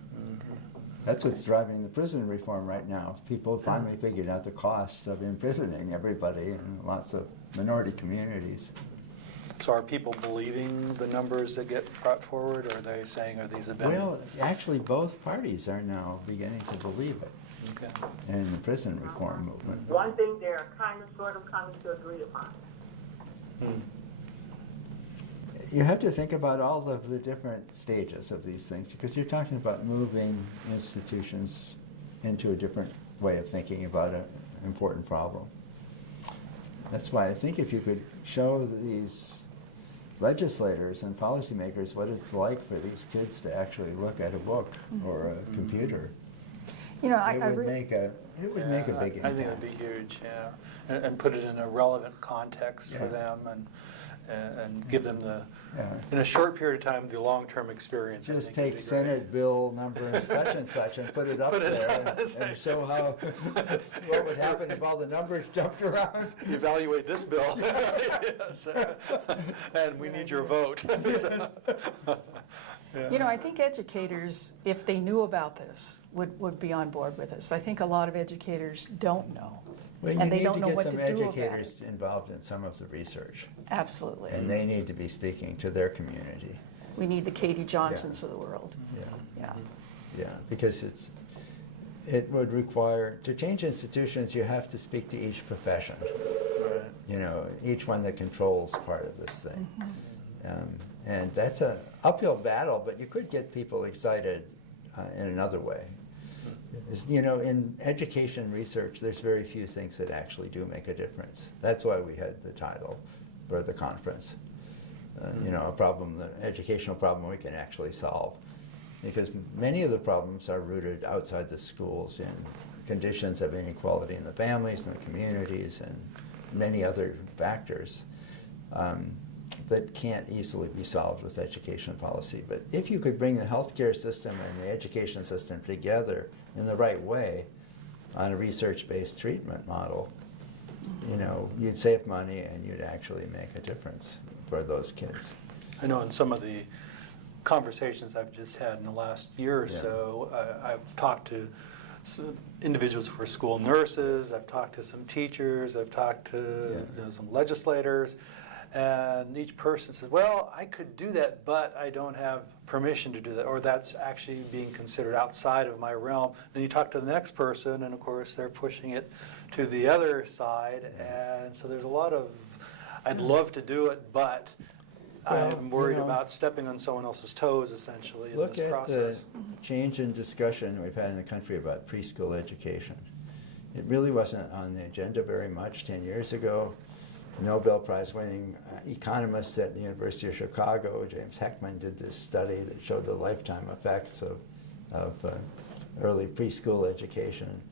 That's what's driving the prison reform right now. People finally figured out the cost of imprisoning everybody in lots of minority communities. So are people believing the numbers that get brought forward, or are they saying, are these have been? Well, actually, both parties are now beginning to believe it in the prison reform movement. One thing they're kind of sort of coming to agree upon. You have to think about all of the different stages of these things, because you're talking about moving institutions into a different way of thinking about an important problem. That's why I think if you could show these legislators and policymakers what it's like for these kids to actually look at a book or a computer, it would make a big impact. I think it would be huge, and put it in a relevant context for them, and give them in a short period of time, the long-term experience. Just take Senate bill number such and such and put it up there and show what would happen if all the numbers jumped around. Evaluate this bill. Yes. And we need your vote. I think educators, if they knew about this, would be on board with this. I think a lot of educators don't know. Well, you and they need don't to know get what some to do about it. educators involved in some of the research, Absolutely. and they need to be speaking to their community. We need the Katie Johnsons of the world. Yeah, Yeah. yeah, because it would require, to change institutions, you have to speak to each profession. Right. You know, each one that controls part of this thing. Mm-hmm. And that's an uphill battle, but you could get people excited in another way. You know, in education research, there's very few things that actually do make a difference. That's why we had the title for the conference. You know, a problem, an educational problem we can actually solve. Because many of the problems are rooted outside the schools in conditions of inequality in the families and the communities and many other factors that can't easily be solved with education policy. But if you could bring the healthcare system and the education system together in the right way on a research-based treatment model, you know, you'd save money and you'd actually make a difference for those kids. I know in some of the conversations I've just had in the last year or so, I've talked to some individuals who are school nurses, I've talked to some teachers, I've talked to you know, some legislators, and each person says, well, I could do that, but I don't have permission to do that, or that's actually being considered outside of my realm. Then you talk to the next person, and of course they're pushing it to the other side, and so there's a lot of, I'd love to do it, but Well, I'm worried you know, about stepping on someone else's toes, essentially, in look this at process. the change in discussion we've had in the country about preschool education. It really wasn't on the agenda very much 10 years ago. Nobel Prize-winning economist at the University of Chicago, James Heckman, did this study that showed the lifetime effects of early preschool education.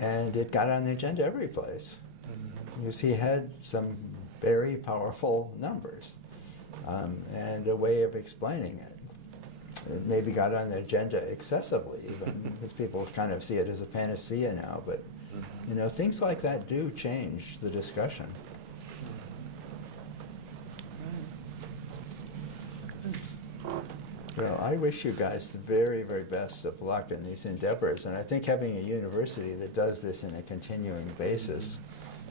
And it got on the agenda every place. Because he had some very powerful numbers and a way of explaining it. It maybe got on the agenda excessively, even, because people kind of see it as a panacea now. But you know, things like that do change the discussion. Well, I wish you guys the very, very best of luck in these endeavors. And I think having a university that does this in a continuing basis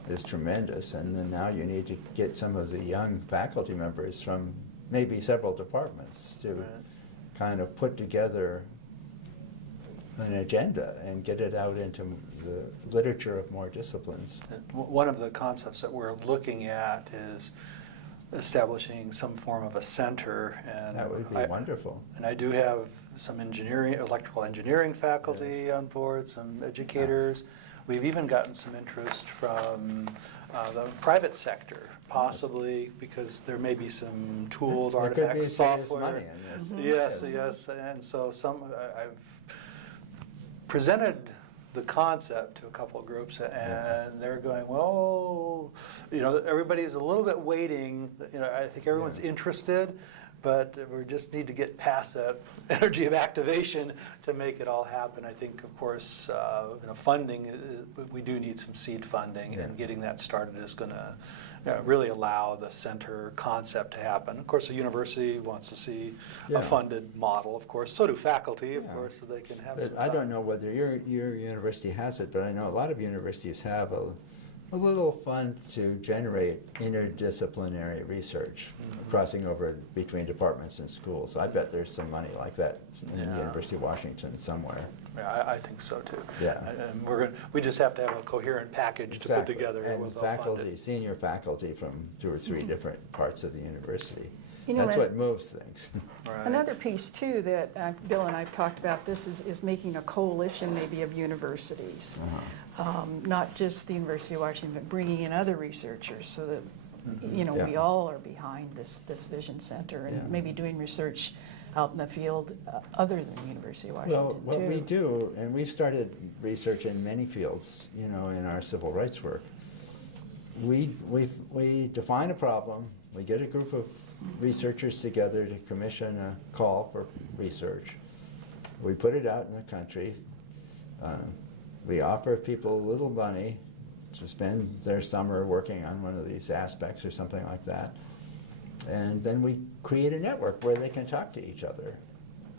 is tremendous. And then now you need to get some of the young faculty members from maybe several departments to kind of put together an agenda and get it out into the literature of more disciplines. One of the concepts that we're looking at is establishing some form of a center, and That would be wonderful. And I do have some engineering, electrical engineering faculty on board, some educators. We've even gotten some interest from the private sector, possibly because there may be some tools, There could artifacts, be serious software. money in this. Yes, yes, and so I've presented the concept to a couple of groups, and they're going, well, you know, everybody's a little bit waiting. You know, I think everyone's interested, but we just need to get past that energy of activation to make it all happen. I think, of course, you know, funding, we do need some seed funding, and getting that started is going to really allow the center concept to happen. Of course, the university wants to see a funded model, of course. So do faculty, of course, so they can have some I don't know whether your university has it, but I know a lot of universities have a little fund to generate interdisciplinary research, crossing over between departments and schools. I bet there's some money like that in the University of Washington somewhere. Yeah, I think so too. Yeah. And we just have to have a coherent package to put together. And with faculty, senior faculty from 2 or 3 different parts of the university. You know, That's what moves things. Right. Another piece too that Bill and I have talked about this is making a coalition maybe of universities. Not just the University of Washington, but bringing in other researchers so that you know, we all are behind this vision center and maybe doing research out in the field other than the University of Washington Well, what too. we do, and we've started research in many fields, you know, in our civil rights work. We define a problem, we get a group of researchers together to commission a call for research. We put it out in the country. We offer people a little money to spend their summer working on one of these aspects or something like that. And then we create a network where they can talk to each other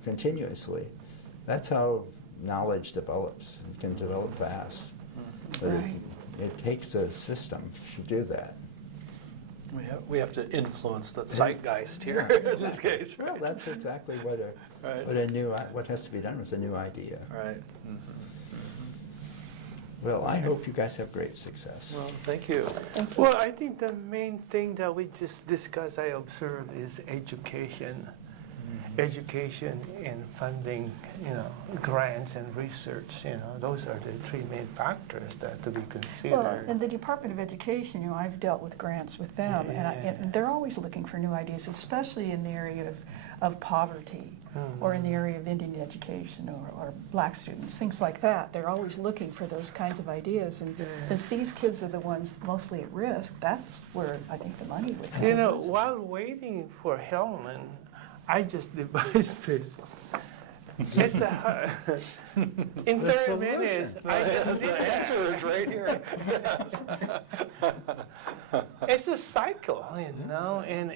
continuously. That's how knowledge develops. It can develop fast. But Right. It takes a system to do that. We have to influence the zeitgeist here Yeah, in this case. Well, that's exactly what Right. what has to be done with a new idea. Right. Well, I hope you guys have great success. Well, thank you. Well, I think the main thing that we just discussed, I observed, is education. Education and funding, grants and research, those are the three main factors that to be considered. Well, and the Department of Education, I've dealt with grants with them, and they're always looking for new ideas, especially in the area of poverty, or in the area of Indian education, or black students, things like that. They're always looking for those kinds of ideas, and since these kids are the ones mostly at risk, that's where I think the money would come. While waiting for Hellman, I just devised this. It's in 30 minutes, I just did The that. answer is right here. It's a cycle, and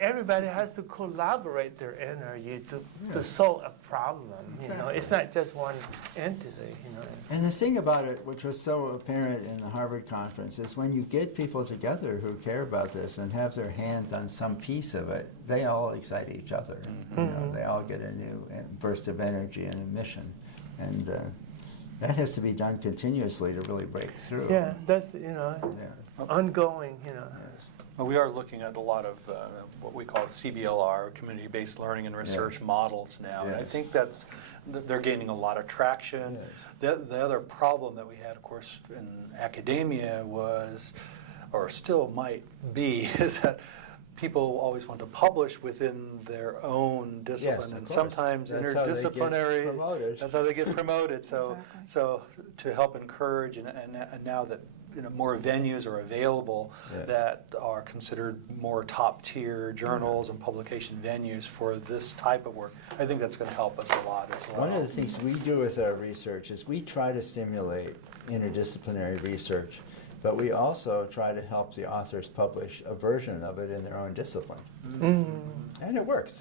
everybody has to collaborate their energy to solve a problem. Exactly. It's not just one entity. And the thing about it, which was so apparent in the Harvard conference, is when you get people together who care about this and have their hands on some piece of it, they all excite each other. They all get a new burst of energy and a mission. And that has to be done continuously to really break through. Yeah, that's ongoing. Yes. Well, we are looking at a lot of what we call CBLR, community-based learning and research models now. And I Yes. think they're gaining a lot of traction. Yes. The other problem that we had, of course, in academia was, or still might be, is that people always want to publish within their own discipline, Yes, of and course. sometimes That's how they get interdisciplinary. promoted. That's how they get promoted. So, Exactly. so to help encourage, and now that more venues are available Yes. that are considered more top-tier journals and publication venues for this type of work, I think that's going to help us a lot as well. One of the things we do with our research is we try to stimulate interdisciplinary research, but we also try to help the authors publish a version of it in their own discipline. And it works.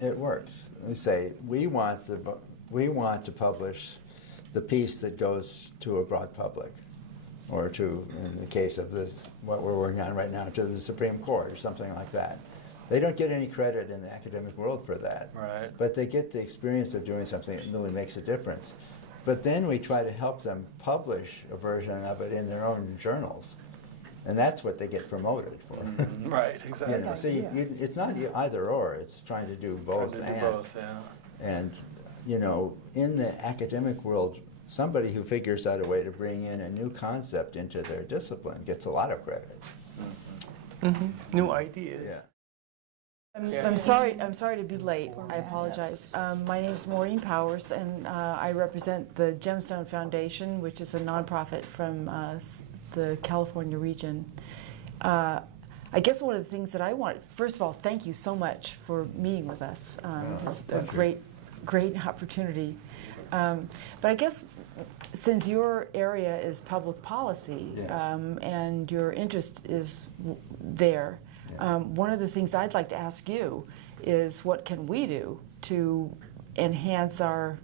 It works. We say, we want to publish the piece that goes to a broad public, or to, in the case of this, what we're working on right now, to the Supreme Court, or something like that. They don't get any credit in the academic world for that. Right. But they get the experience of doing something that really makes a difference. But then we try to help them publish a version of it in their own journals. And that's what they get promoted for. Right, exactly. So it's not either or, it's trying to do both. Trying to do both, yeah. And, in the academic world, somebody who figures out a way to bring in a new concept into their discipline gets a lot of credit. New ideas. Yeah. I'm sorry to be late. I apologize. My name is Maureen Powers, and I represent the Gemstone Foundation, which is a nonprofit from the California region. I guess one of the things that I want, first of all, thank you so much for meeting with us. This is a great opportunity. But I guess since your area is public policy, Yes. and your interest is there, one of the things I'd like to ask you is, what can we do to enhance our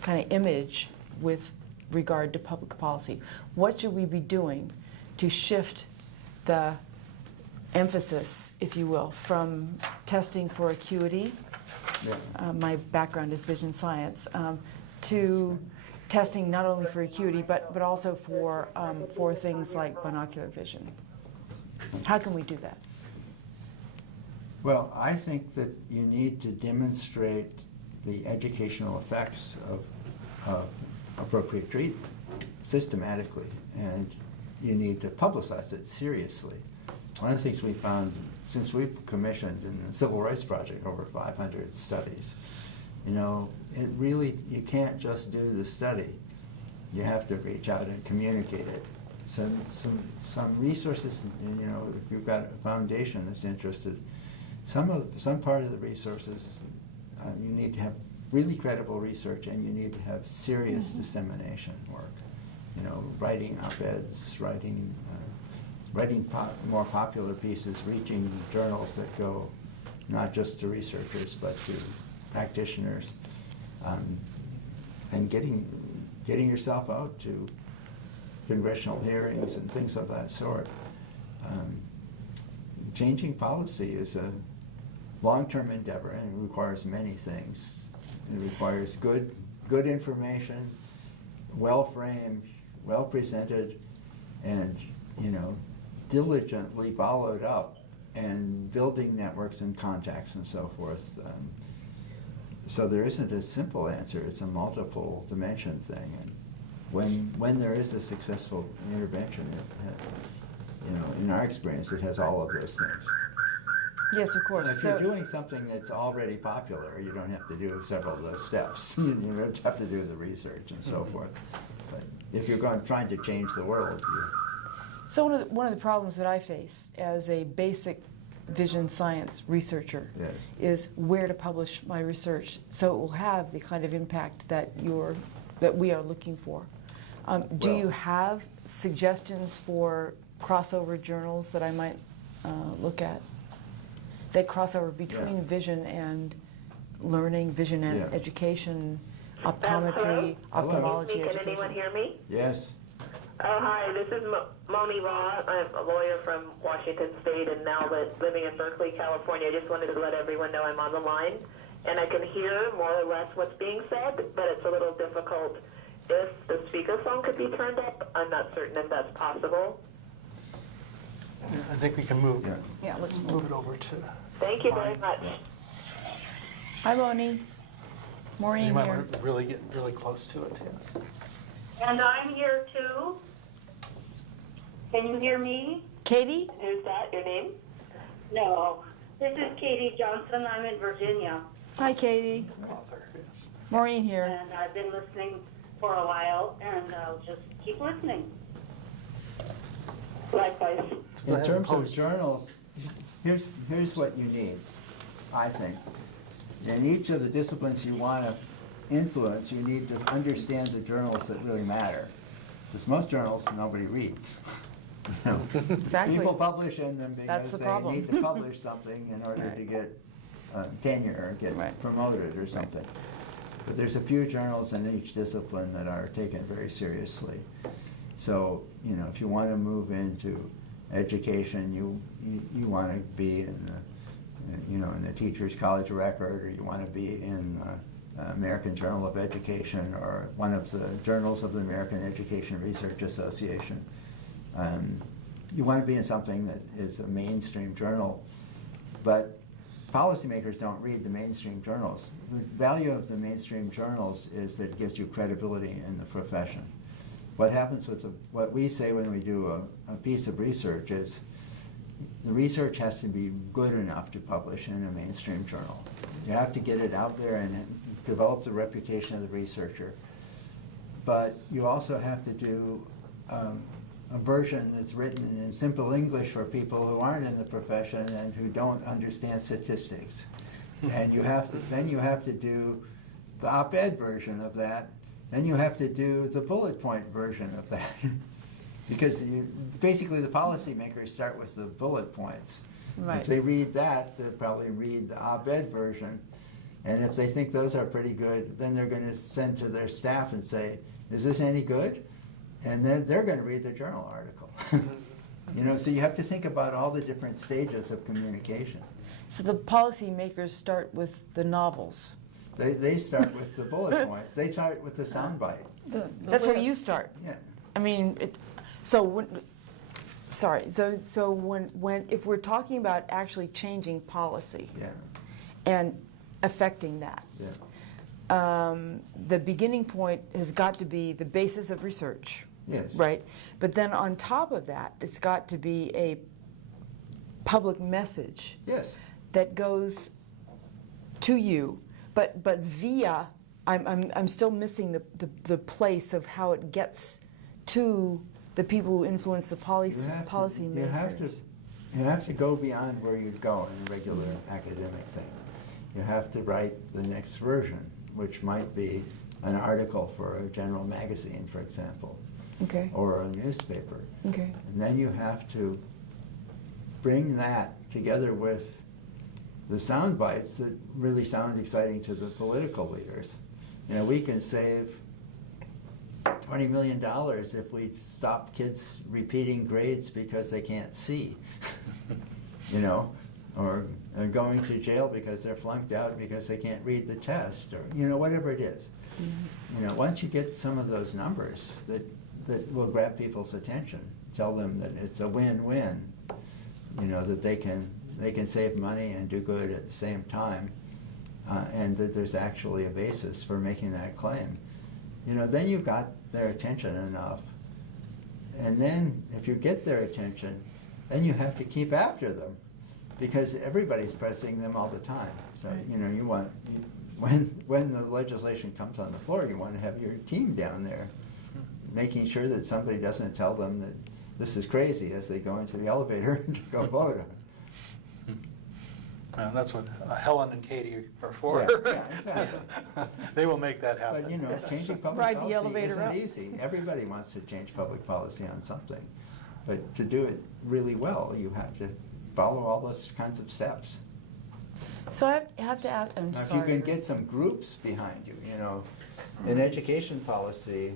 kind of image with regard to public policy? What should we be doing to shift the emphasis, if you will, from testing for acuity, my background is vision science, to testing not only for acuity but also for things like binocular vision? How can we do that? Well, I think that you need to demonstrate the educational effects of appropriate treatment systematically, and you need to publicize it seriously. One of the things we found, since we've commissioned in the Civil Rights Project over 500 studies, it really, you can't just do the study. You have to reach out and communicate it. So some resources, if you've got a foundation that's interested, some part of the resources, you need to have really credible research, and you need to have serious dissemination work. Writing op-eds, writing more popular pieces, reaching journals that go not just to researchers but to practitioners, and getting yourself out to congressional hearings and things of that sort. Changing policy is a long-term endeavor, and it requires many things. It requires good information, well-framed, well-presented, and diligently followed up, and building networks and contacts and so forth. So there isn't a simple answer; it's a multiple dimension thing. And when there is a successful intervention, in our experience, it has all of those things. Yes, of course. If you're doing something that's already popular, you don't have to do several of those steps. You don't have to do the research and so forth. But if you're trying to change the world, So one of the problems that I face as a basic vision science researcher Yes. is where to publish my research so it will have the kind of impact that we are looking for. Do Well- you have suggestions for crossover journals that I might look at? That crossover between Yeah. vision and learning, vision and Yeah. education, optometry, Hello. ophthalmology Can education. anyone hear me? yes. Oh, hi, this is Moni Raw. I'm a lawyer from Washington State and now living in Berkeley, California. I just wanted to let everyone know I'm on the line. And I can hear more or less what's being said, but it's a little difficult. If the speakerphone could be turned up, I'm not certain if that's possible. I think we can move. Yeah. Yeah, let's Move it over to. Thank you very much. Hi, Moni. You Maureen might here. want to really get really close to it. Yes. And I'm here too. Can you hear me? Katie? Who's that? Your name? No. This is Katie Johnson. I'm in Virginia. Hi, Katie. Author. Yes. Maureen here. And I've been listening for a while, and I'll just keep listening. Likewise. Go In ahead terms and of post. journals, here's what you need, I think. In each of the disciplines you want to influence, you need to understand the journals that really matter. Because most journals nobody reads. Exactly. People publish in them That's because the they problem. need to publish something in order to get tenure or get Right. promoted or something. But there's a few journals in each discipline that are taken very seriously. So, if you want to move into education, you want to be in the, in the Teachers College Record, or you want to be in the American Journal of Education, or one of the journals of the American Education Research Association. You want to be in something that is a mainstream journal, but policymakers don't read the mainstream journals. The value of the mainstream journals is that it gives you credibility in the profession. What happens with what we say when we do a piece of research is the research has to be good enough to publish in a mainstream journal. You have to get it out there and develop the reputation of the researcher. But you also have to do a version that's written in simple English for people who aren't in the profession and who don't understand statistics. And then you have to do the op-ed version of that. Then you have to do the bullet point version of that. Because basically the policymakers start with the bullet points. Right. If they read that, they'll probably read the op-ed version. And if they think those are pretty good, then they're going to send to their staff and say, is this any good? And then they're going to read the journal article. So you have to think about all the different stages of communication. So the policymakers start with the novels. They start with the bullet points. They start with the soundbite. That's where you start. Yeah. I mean, when if we're talking about actually changing policy Yeah. and affecting that, Yeah. the beginning point has got to be the basis of research, Yes. right? But then on top of that, it's got to be a public message Yes. that goes to you, but via. I'm still missing the place of how it gets to the people who influence the policy makers. You have to go beyond where you'd go in a regular academic thing. You have to write the next version, which might be an article for a general magazine, for example, Okay. or a newspaper. Okay. And then you have to bring that together with the sound bites that really sound exciting to the political leaders. We can save $20 million if we stop kids repeating grades because they can't see, you know, or going to jail because they're flunked out because they can't read the test, or, you know, whatever it is. You know, once you get some of those numbers that will grab people's attention, tell them that it's a win-win, you know, that they can save money and do good at the same time, and that there's actually a basis for making that claim. You know, then you've got their attention enough. And then if you get their attention, then you have to keep after them, because everybody's pressing them all the time. So, you know, you want, when the legislation comes on the floor, you want to have your team down there making sure that somebody doesn't tell them that this is crazy as they go into the elevator to go vote on it. And that's what Helen and Katie are for. Yeah, exactly. They will make that happen. But, you know, changing public Ride the policy elevator isn't up. easy. Everybody wants to change public policy on something. But to do it really well, you have to follow all those kinds of steps. So I have to ask, I'm Now, if sorry. you can get some groups behind you, you know, in education policy,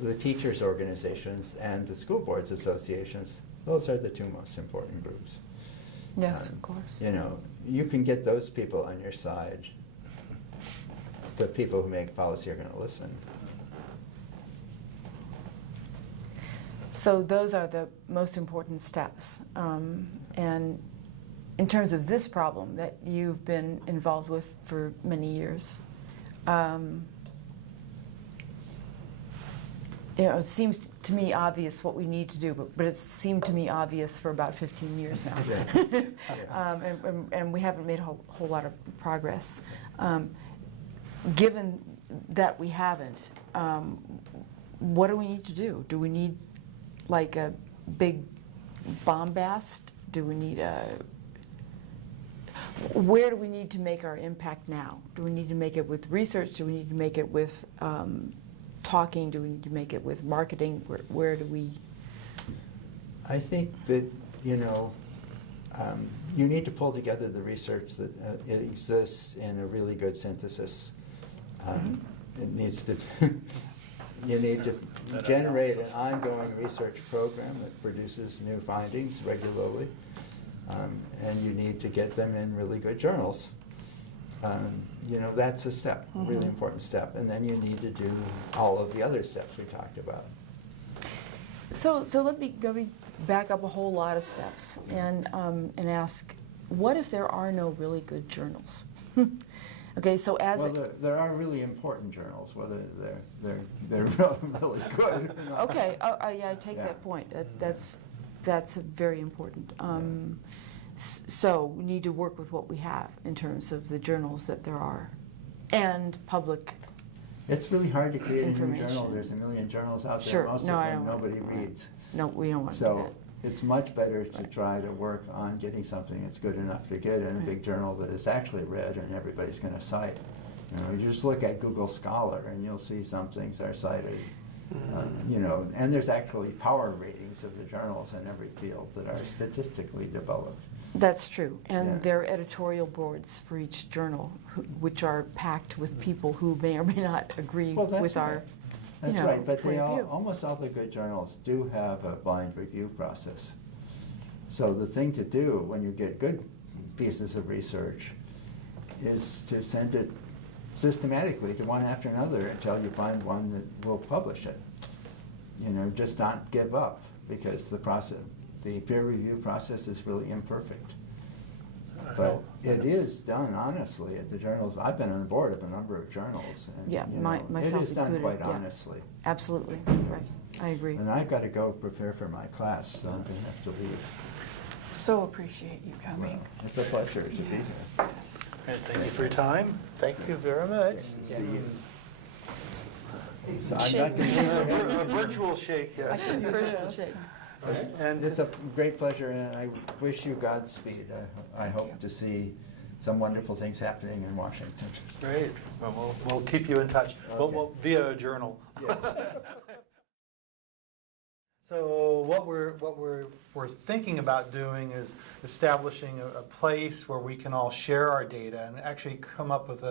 the teachers' organizations and the school boards associations, those are the two most important groups. Yes, of course. You know, you can get those people on your side. The people who make policy are going to listen. So those are the most important steps. And in terms of this problem that you've been involved with for many years, you know, it seems to me obvious what we need to do, but it seemed to me obvious for about 15 years now. And we haven't made a whole lot of progress. Given that we haven't, what do we need to do? Do we need like a big bombast? Do we need where do we need to make our impact now? Do we need to make it with research? Do we need to make it with talking? Do we need to make it with marketing? Where do we? I think that, you know, you need to pull together the research that exists in a really good synthesis. It needs to, you need to generate an ongoing research program that produces new findings regularly, and you need to get them in really good journals. You know, that's a step, a really important step. And then you need to do all of the other steps we talked about. So let me back up a whole lot of steps and ask, what if there are no really good journals? Okay, so as well, there are really important journals, whether they're really good. okay, yeah, I take that point. That's very important. So we need to work with what we have in terms of the journals that there are, and public. It's really hard to create a new Information. journal. There's a million journals out there. Sure. Most No, of I them don't nobody want- reads. No, we don't want to do So that. it's much better to try to work on getting something that's good enough to get in a big journal that is actually read and everybody's going to cite. You know, you just look at Google Scholar and you'll see some things are cited. You know, and there's actually power ratings of the journals in every field that are statistically developed. That's true, and Yeah. there are editorial boards for each journal, which are packed with people who may or may not agree Well, that's with right. our, That's you know, right, but point they of view. almost all the good journals do have a blind review process. So the thing to do when you get good pieces of research is to send it systematically to one after another until you find one that will publish it. You know, just not give up, because the peer review process is really imperfect. But it is done honestly at the journals. I've been on the board of a number of journals. And, Yeah, you know, myself it is done included, quite yeah. honestly. Absolutely, right, I agree. And I've got to go prepare for my class, so I'm going to have to leave. So appreciate you coming. It's a pleasure to be here. Yes. And thank you for your time. Thank you very much. See you. So I'm Shake not going to A virtual shake, yes. Virtual shake. And It's a great pleasure, and I wish you Godspeed. I hope to see some wonderful things happening in Washington. great. Well, we'll keep you in touch. We'll via a journal. Yes. So what we're thinking about doing is establishing a place where we can all share our data and actually come up with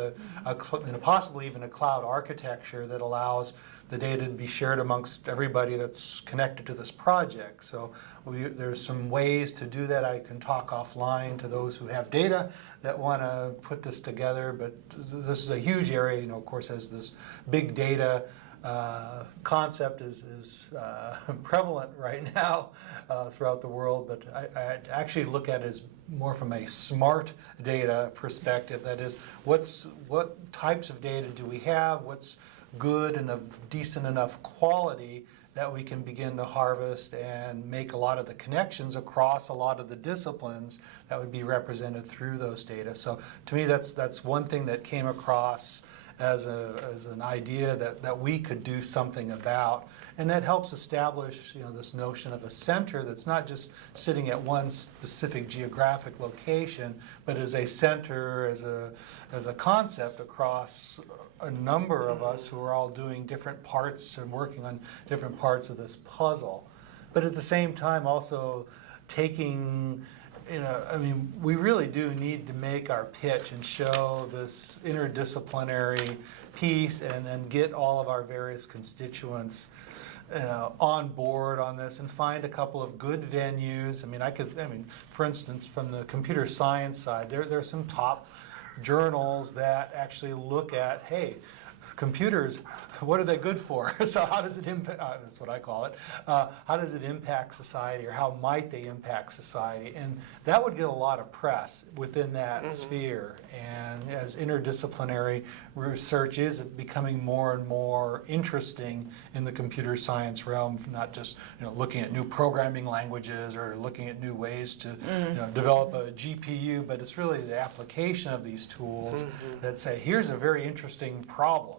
possibly even a cloud architecture that allows the data to be shared amongst everybody that's connected to this project. So there's some ways to do that. I can talk offline to those who have data that want to put this together, but this is a huge area, you know, of course, as this big data concept is prevalent right now throughout the world, but I actually look at it as more from a smart data perspective. That is, what types of data do we have? What's good and of decent enough quality that we can begin to harvest and make a lot of the connections across a lot of the disciplines that would be represented through those data. So to me, that's one thing that came across as an idea that we could do something about. And that helps establish, you know, this notion of a center that's not just sitting at one specific geographic location, but as a center, as a concept across a number of us who are all doing different parts and working on different parts of this puzzle. But at the same time also taking, you know, I mean, we really do need to make our pitch and show this interdisciplinary piece and get all of our various constituents, you know, on board on this and find a couple of good venues. I mean, for instance, from the computer science side, there are some top journals that actually look at, hey, computers, what are they good for? So how does it impact, that's what I call it, how does it impact society, or how might they impact society? And that would get a lot of press within that sphere. And as interdisciplinary research is becoming more and more interesting in the computer science realm, not just, you know, looking at new programming languages or looking at new ways to you know, develop a GPU, but it's really the application of these tools that say, here's a very interesting problem.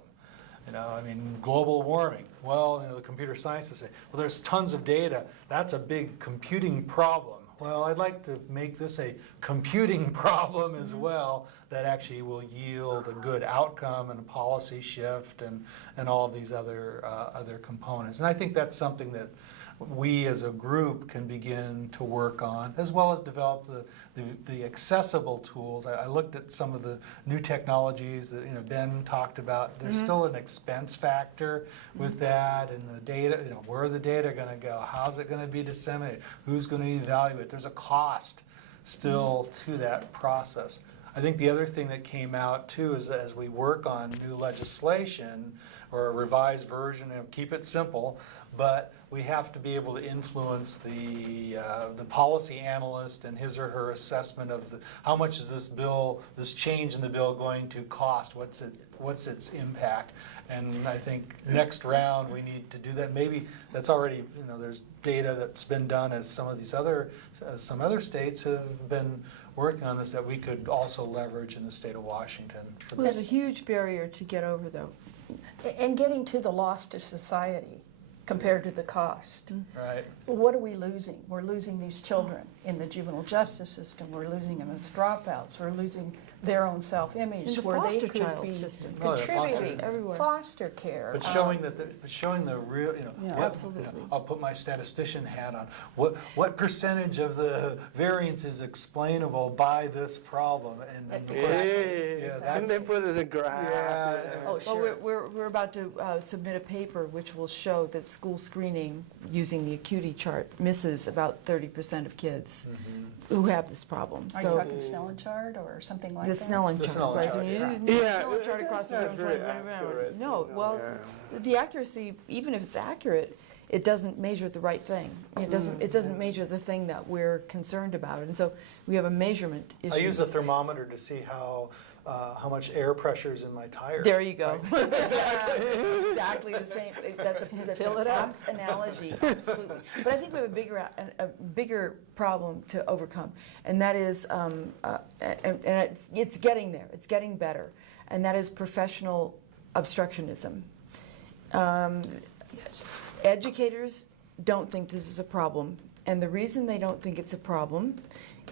You know, I mean, global warming. Well, you know, the computer scientists say, well, there's tons of data. That's a big computing problem. Well, I'd like to make this a computing problem as well that actually will yield a good outcome and a policy shift and all of these other components. And I think that's something that we as a group can begin to work on, as well as develop the accessible tools. I looked at some of the new technologies that, you know, Ben talked about. There's still an expense factor with that, and the data, you know, where are the data going to go? How's it going to be disseminated? Who's going to evaluate it? There's a cost still to that process. I think the other thing that came out too is that as we work on new legislation or a revised version, and keep it simple, but we have to be able to influence the policy analyst and his or her assessment of how much is this change in the bill going to cost? What's its impact? And I think next round we need to do that. Maybe that's already, you know, there's data that's been done as some other states have been working on this that we could also leverage in the state of Washington. Well, there's a huge barrier to get over, though. And getting to the loss to society compared to the cost. Right. What are we losing? We're losing these children in the juvenile justice system. We're losing them as dropouts. We're losing their own self-image, In the where they foster could child be system. contributing Everywhere. foster care. But showing the real, you know, Yeah, absolutely. You know, I'll put my statistician hat on. What percentage of the variance is explainable by this problem? And And then put it in a graph. Yeah. Oh, sure. Well, we're about to submit a paper which will show that school screening using the acuity chart misses about 30% of kids who have this problem. Are you talking Snellen chart or something like The that? Snellen The chart, Snellen right? chart, So you yeah. use the Yeah, Snellen chart across the that's room. not very accurate, No, well, yeah. the accuracy, even if it's accurate, it doesn't measure the right thing. It doesn't measure the thing that we're concerned about. And so we have a measurement issue. I use a thermometer to see how much air pressure is in my tire. There you go. Exactly the same. That's Fill it an up. apt analogy, absolutely. But I think we have a bigger problem to overcome, and that is, and it's getting there. It's getting better, and that is professional obstructionism. Yes. Educators don't think this is a problem, and the reason they don't think it's a problem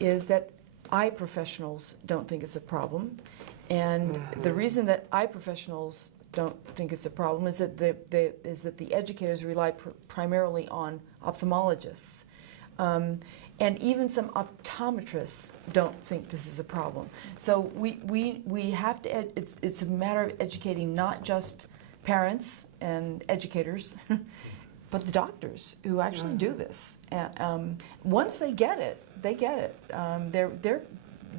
is that eye professionals don't think it's a problem. And the reason that eye professionals don't think it's a problem is that the educators rely primarily on ophthalmologists. And even some optometrists don't think this is a problem. So we have to, it's a matter of educating not just parents and educators, but the doctors who actually do this. And, once they get it, they get it.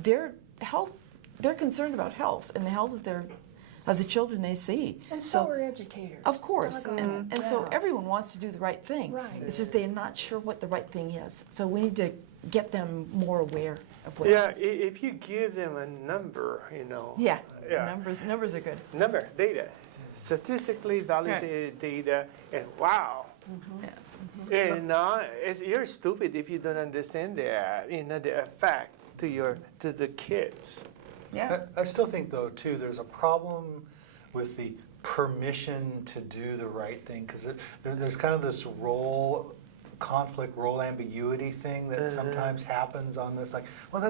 Their health, they're concerned about health and the health of the children they see. And so are educators. Of course, Doggone and so yeah. everyone wants to do the right thing. Right. It's just they're not sure what the right thing is. So we need to get them more aware of what Yeah, it is. if you give them a number, Yeah, Yeah. numbers are good. Number, data, statistically validated data, and wow. Yeah. And you're stupid if you don't understand that, the effect to the kids. Yeah. I still think, though, too, there's a problem with the permission to do the right thing, because there's kind of this role conflict, role ambiguity thing that sometimes happens on this, like, well,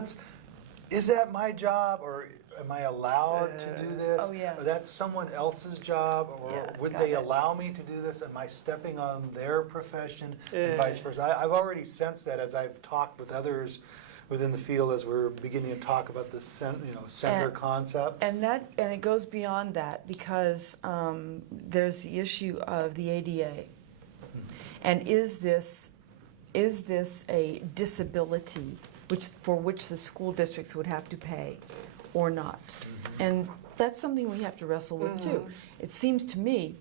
is that my job, or am I allowed to do this? Oh, yeah. Or that's someone else's job, or Yeah, would got they it. allow me to do this? Am I stepping on their profession, Yeah. and vice versa? I've already sensed that as I've talked with others within the field, as we're beginning to talk about the center concept. And it goes beyond that, because there's the issue of the ADA. And is this a disability for which the school districts would have to pay or not? And that's something we have to wrestle with too. It seems to me,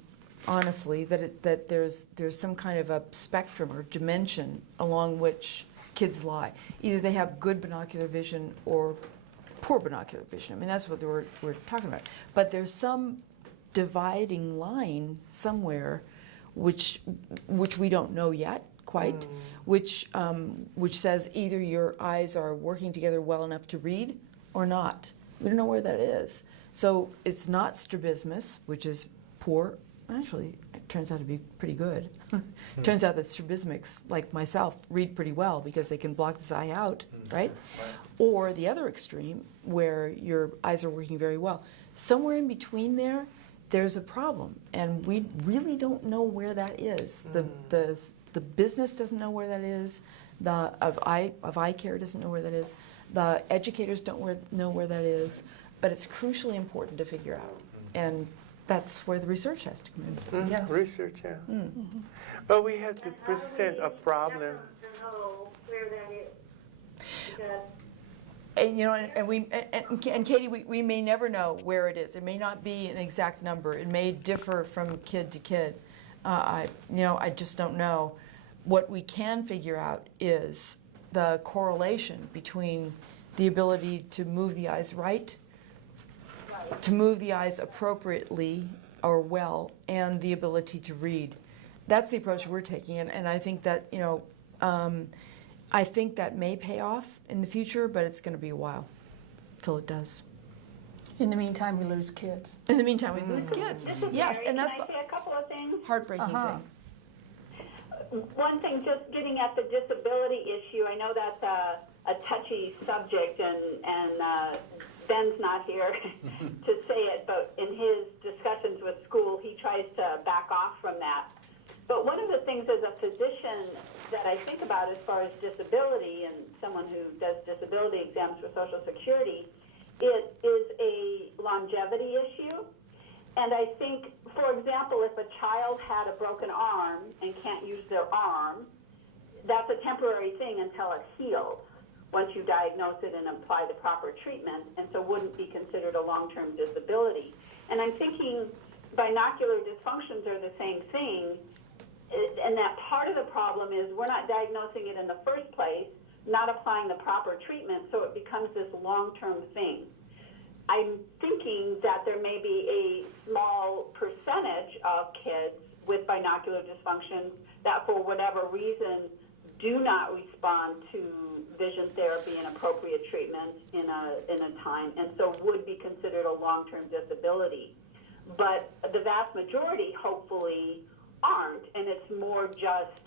honestly, that there's some kind of a spectrum or dimension along which kids lie. Either they have good binocular vision or poor binocular vision. I mean, that's what we're talking about. But there's some dividing line somewhere which we don't know yet quite, which says either your eyes are working together well enough to read or not. We don't know where that is. So it's not strabismus, which is poor. Actually, it turns out to be pretty good. Turns out that strabismics, like myself, read pretty well because they can block this eye out, right? Or the other extreme, where your eyes are working very well. Somewhere in between there's a problem, and we really don't know where that is. The business doesn't know where that is. The eye care doesn't know where that is. The educators don't know where that is. But it's crucially important to figure out, and that's where the research has to come in. Yes. Research, yeah. But we have to present a problem. To know where that is. Because And Katie, we may never know where it is. It may not be an exact number. It may differ from kid to kid. I just don't know. What we can figure out is the correlation between the ability to move the eyes right, to move the eyes appropriately or well, and the ability to read. That's the approach we're taking, and I think that I think that may pay off in the future, but it's going to be a while till it does. In the meantime, we lose kids. In the meantime, we lose kids. Yes, Mary, and that's can I the say a couple of things? heartbreaking thing. One thing, just getting at the disability issue, I know that's a touchy subject, and Ben's not here to say it, but in his discussions with school, he tries to back off from that. But one of the things as a physician that I think about as far as disability, and someone who does disability exams for Social Security, it is a longevity issue. And I think, for example, if a child had a broken arm and can't use their arm, that's a temporary thing until it heals, once you diagnose it and apply the proper treatment, and so wouldn't be considered a long-term disability. And I'm thinking binocular dysfunctions are the same thing, and that part of the problem is we're not diagnosing it in the first place, not applying the proper treatment, so it becomes this long-term thing. I'm thinking that there may be a small percentage of kids with binocular dysfunction that for whatever reason do not respond to vision therapy and appropriate treatment in a time, and so would be considered a long-term disability. But the vast majority, hopefully, aren't, and it's more just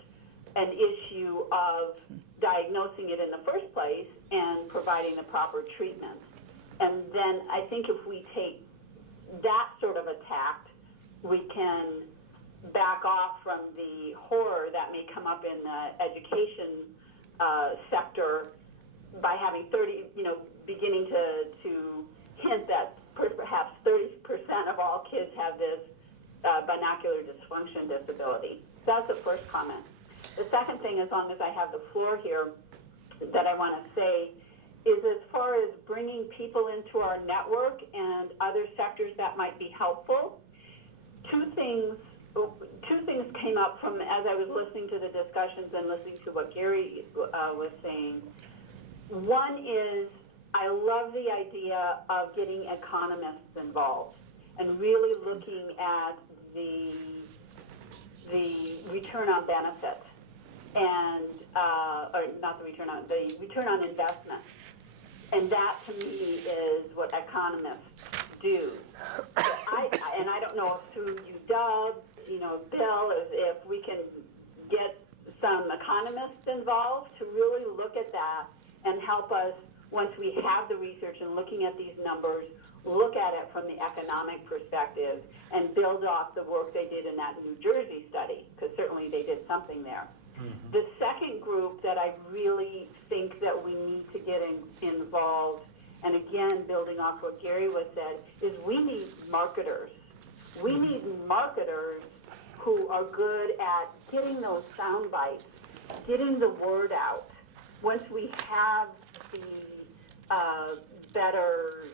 an issue of diagnosing it in the first place and providing the proper treatment. And then I think if we take that sort of a tact, we can back off from the horror that may come up in the education sector by having beginning to hint that perhaps 30% of all kids have this binocular dysfunction disability. That's the first comment. The second thing, as long as I have the floor here, that I want to say is as far as bringing people into our network and other sectors that might be helpful, two things came up from as I was listening to the discussions and listening to what Gary was saying. One is I love the idea of getting economists involved and really looking at the return on benefit and or not the return on investment. And that to me is what economists do. And I don't know if through you, Doug, Bill, if we can get some economists involved to really look at that and help us, once we have the research and looking at these numbers, look at it from the economic perspective and build off the work they did in that New Jersey study, because certainly they did something there. Mm-hmm. The second group that I really think that we need to get involved, and again, building off what Gary was said, is we need marketers. We need marketers who are good at getting those sound bites, getting the word out. Once we have the better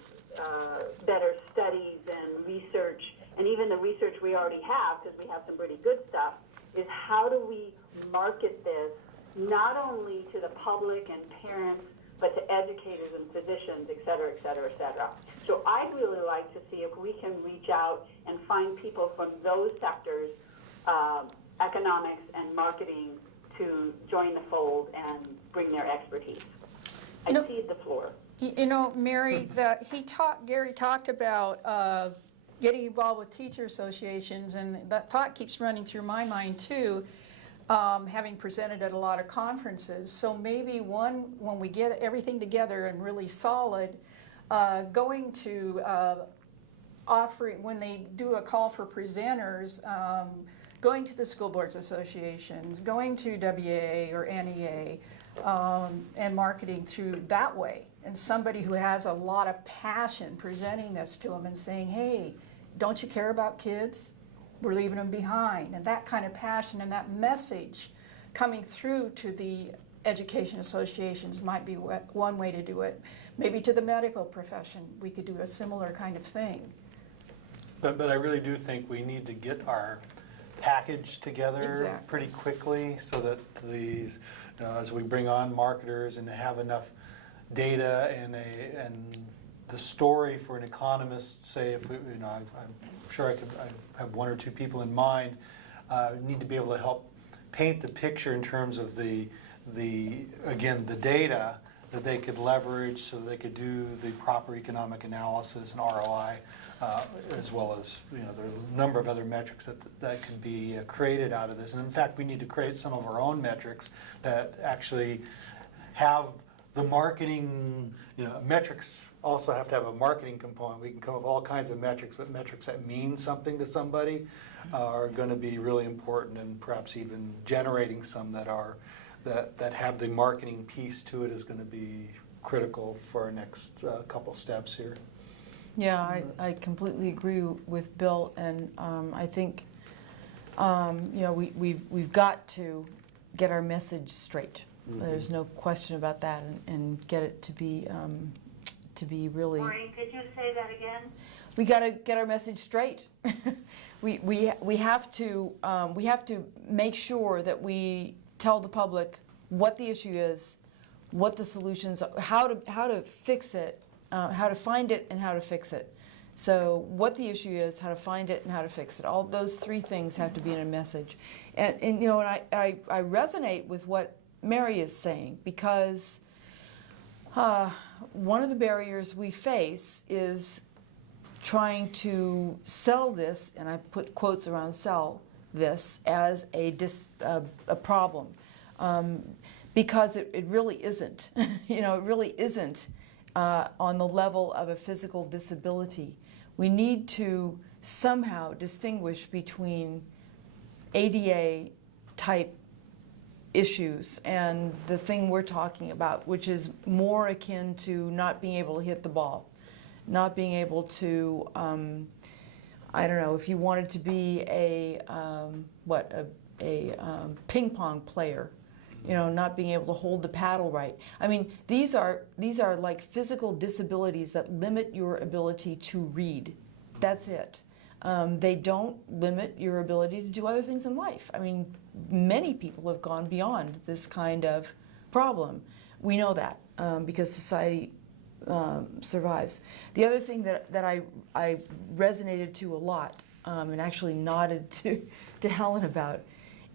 studies and research, and even the research we already have, because we have some pretty good stuff, is how do we market this not only to the public and parents, but to educators and physicians, et cetera, et cetera, et cetera. So I'd really like to see if we can reach out and find people from those sectors, economics and marketing, to join the fold and bring their expertise. I cede the floor. Mary, Gary talked about getting involved with teacher associations, and that thought keeps running through my mind too, having presented at a lot of conferences. So maybe when we get everything together and really solid, going to offering, when they do a call for presenters, going to the school boards associations, going to WAA or NEA, and marketing through that way. And somebody who has a lot of passion presenting this to them and saying, hey, don't you care about kids? We're leaving them behind. And that kind of passion and that message coming through to the education associations might be one way to do it. Maybe to the medical profession, we could do a similar kind of thing. But I really do think we need to get our package together pretty quickly so that these, as we bring on marketers and have enough data and the story for an economist, say if we, I'm sure I have one or two people in mind, need to be able to help paint the picture in terms of the data that they could leverage so that they could do the proper economic analysis and ROI, as well as, there's a number of other metrics that can be created out of this. And in fact, we need to create some of our own metrics that actually have the marketing, metrics also have to have a marketing component. We can come up with all kinds of metrics, but metrics that mean something to somebody are going to be really important, and perhaps even generating some that have the marketing piece to it is going to be critical for our next couple steps here. Yeah, I completely agree with Bill, and I think we've got to get our message straight. Mm-hmm. There's no question about that, and get it to be really. Maureen, could you say that again? We got to get our message straight. we have to make sure that we tell the public what the issue is, what the solutions are, how to fix it, how to find it, and how to fix it. So what the issue is, how to find it, and how to fix it. All those three things have to be in a message. And I resonate with what Mary is saying, because one of the barriers we face is trying to sell this, and I put quotes around sell this, as a problem. Because it really isn't. It really isn't on the level of a physical disability. We need to somehow distinguish between ADA type issues and the thing we're talking about, which is more akin to not being able to hit the ball, not being able to I don't know, if you wanted to be a ping pong player, not being able to hold the paddle right. I mean, these are like physical disabilities that limit your ability to read. That's it. They don't limit your ability to do other things in life. I mean, many people have gone beyond this kind of problem. We know that because society survives. The other thing that I resonated to a lot and actually nodded to Helen about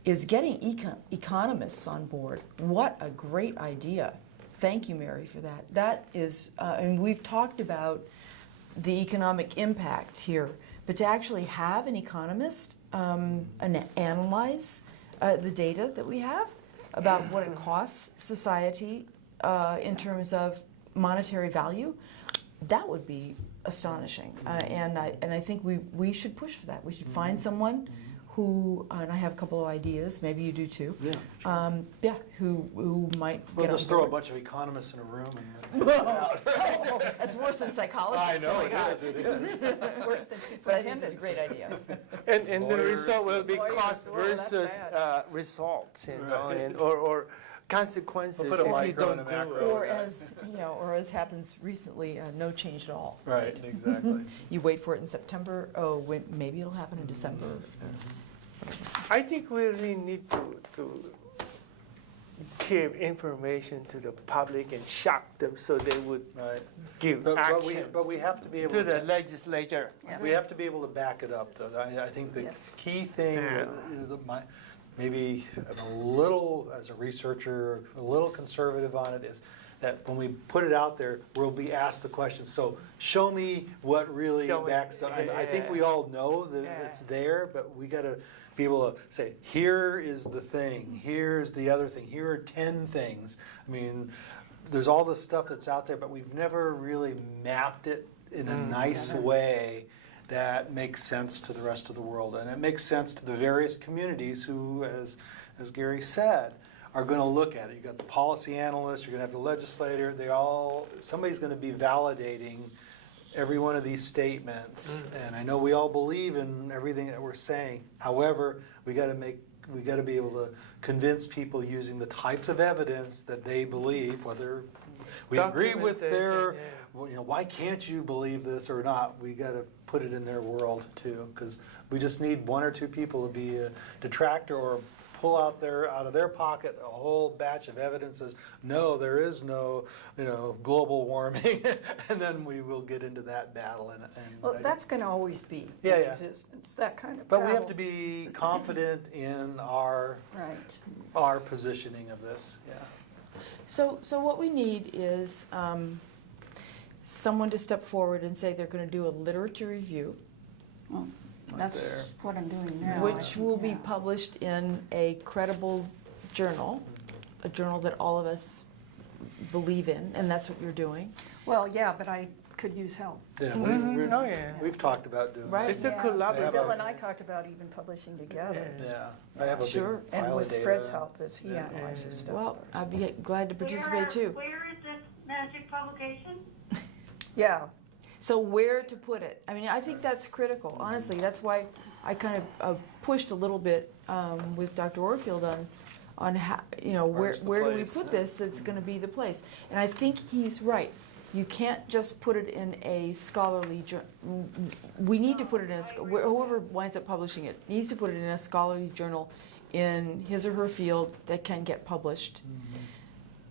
is getting economists on board. What a great idea. Thank you, Mary, for that. That is, and we've talked about the economic impact here, but to actually have an economist analyze the data that we have about what it costs society in terms of monetary value, that would be astonishing. And I think we should push for that. We should find someone who, and I have a couple of ideas, maybe you do too. Yeah. Who might We'll get just on throw a board. bunch of economists in a room and That's worse than psychologists. I know, oh my God. it is. Worse than But I think it's a superintendents. great idea. And the Lawyers. result will be Lawyers, cost well, that's versus bad. results, Right. and or consequences We'll put a if you micro and don't a do macro. it. Or as happens recently, no change at all. Right, exactly. You wait for it in September. Oh, maybe it'll happen in December. I think we really need to give information to the public and shock them so they would Right. give But action we have to be able to the to, legislature. Yes. we have to be able to back it up, though. I think the Yes. key thing, Yeah. maybe I'm a little, as a researcher, a little conservative on it, is that when we put it out there, we'll be asked the question, so show me what really Show me, backs up. I think yeah. we all know that Yeah. it's there, but we gotta be able to say, here is the thing, here's the other thing, here are 10 things. I mean, there's all this stuff that's out there, but we've never really mapped it in a nice way that makes sense to the rest of the world. And it makes sense to the various communities who, as Gary said, are going to look at it. You've got the policy analysts, you're going to have the legislator, somebody's going to be validating every one of these statements. And I know we all believe in everything that we're saying. However, we got to be able to convince people using the types of evidence that they believe, whether we agree with their, Documentation, why can't you believe this or not? We got to put it in their world too, because we just need one or two people to be a detractor or pull out of their pocket a whole batch of evidences. No, there is no, global warming, and then we will get into that battle. And Well, that's going to always be Yeah, in yeah. existence, that kind of but we have battle. to be confident in our Right. positioning of this. Yeah. So what we need is someone to step forward and say they're going to do a literature review, Well, that's what I'm doing now. which will be published in a credible journal, a journal that all of us believe in, and that's what you're doing. Well, yeah, but I could use help. Yeah. Oh, yeah. We've talked about doing Right. It's a Yeah. collaborative. Bill and I talked about even publishing together. Yeah. I have a Sure. big And pile with of data. Fred's help as he Yeah. analyzes stuff. Well, I'd be glad to participate too. Where is this magic publication? Yeah, So where to put it? I mean, I think that's critical, honestly. That's why I kind of pushed a little bit with Dr. Orfield on how, Where's the where do we place? put this that's going to be the place? And I think he's right. You can't just put it in a scholarly journal. We need to put it in whoever winds up publishing it needs to put it in a scholarly journal in his or her field that can get published.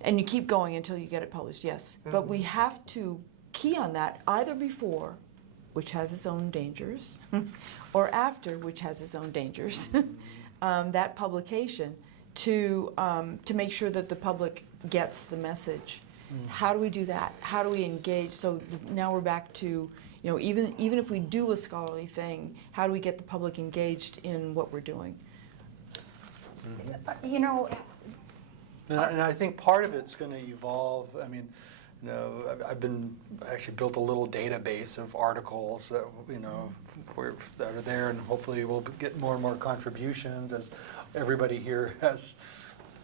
And you keep going until you get it published, yes. But we have to key on that either before, which has its own dangers, or after, which has its own dangers, that publication to make sure that the public gets the message. How do we do that? How do we engage? So now we're back to, even if we do a scholarly thing, how do we get the public engaged in what we're doing? you know, And I think part of it's going to evolve. I mean, I've actually built a little database of articles that, that are there, and hopefully we'll get more and more contributions as everybody here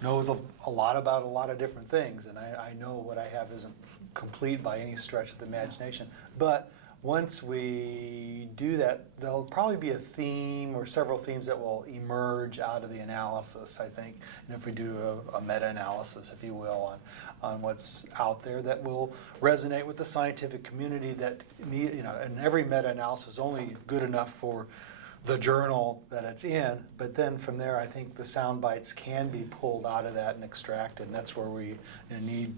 knows a lot about a lot of different things. And I know what I have isn't complete by any stretch of the imagination. But once we do that, there'll probably be a theme or several themes that will emerge out of the analysis, I think. And if we do a meta-analysis, if you will, on what's out there that will resonate with the scientific community, that and every meta-analysis is only good enough for the journal that it's in, but then from there I think the sound bites can be pulled out of that and extracted, and that's where we need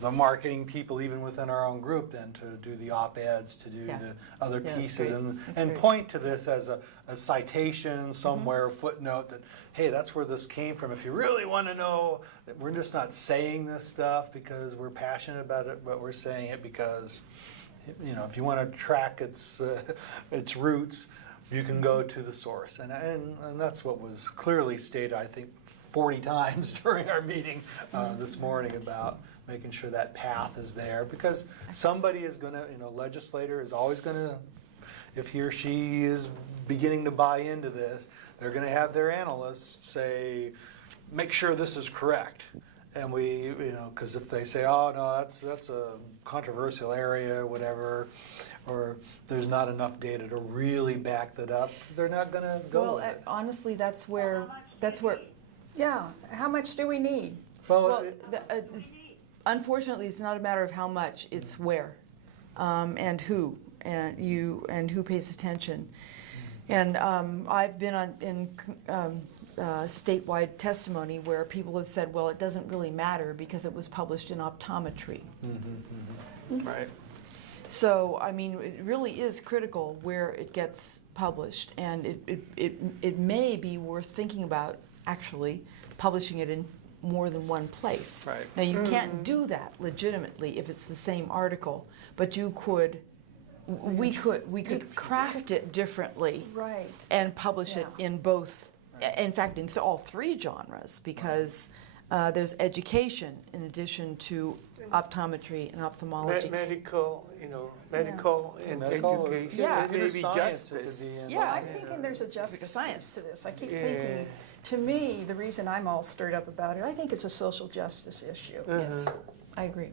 the marketing people, even within our own group, then to do the op-eds, to do the other pieces, and point to this as a citation somewhere, footnote that, hey, that's where this came from. If you really want to know, that we're just not saying this stuff because we're passionate about it, but we're saying it because, if you want to track its roots, you can go to the source. And that's what was clearly stated, I think, 40 times during our meeting this morning about making sure that path is there, because somebody is going to, legislator is always going to, if he or she is beginning to buy into this, they're going to have their analysts say, make sure this is correct. And we, because if they say, oh no, that's a controversial area or whatever, or there's not enough data to really back that up, they're not going to go with it. Honestly, that's where, Yeah, how much do we need? Unfortunately, it's not a matter of how much; it's where, and who, and who pays attention. And I've been in statewide testimony where people have said, "Well, it doesn't really matter because it was published in optometry." Right. So, I mean, it really is critical where it gets published, and it may be worth thinking about actually publishing it in more than one place. Right. Now, you can't do that legitimately if it's the same article, but you could, we could craft it differently, Right. and publish it in both, in fact, in all three genres, because there's education in addition to optometry and ophthalmology. Medical, and Medical, education. Yeah. Maybe science that could justice. be in Well, Yeah. I'm thinking there's a justice science. piece to this. I keep Yeah. thinking, to me, the reason I'm all stirred up about it, I think it's a social justice issue. Yes, I agree.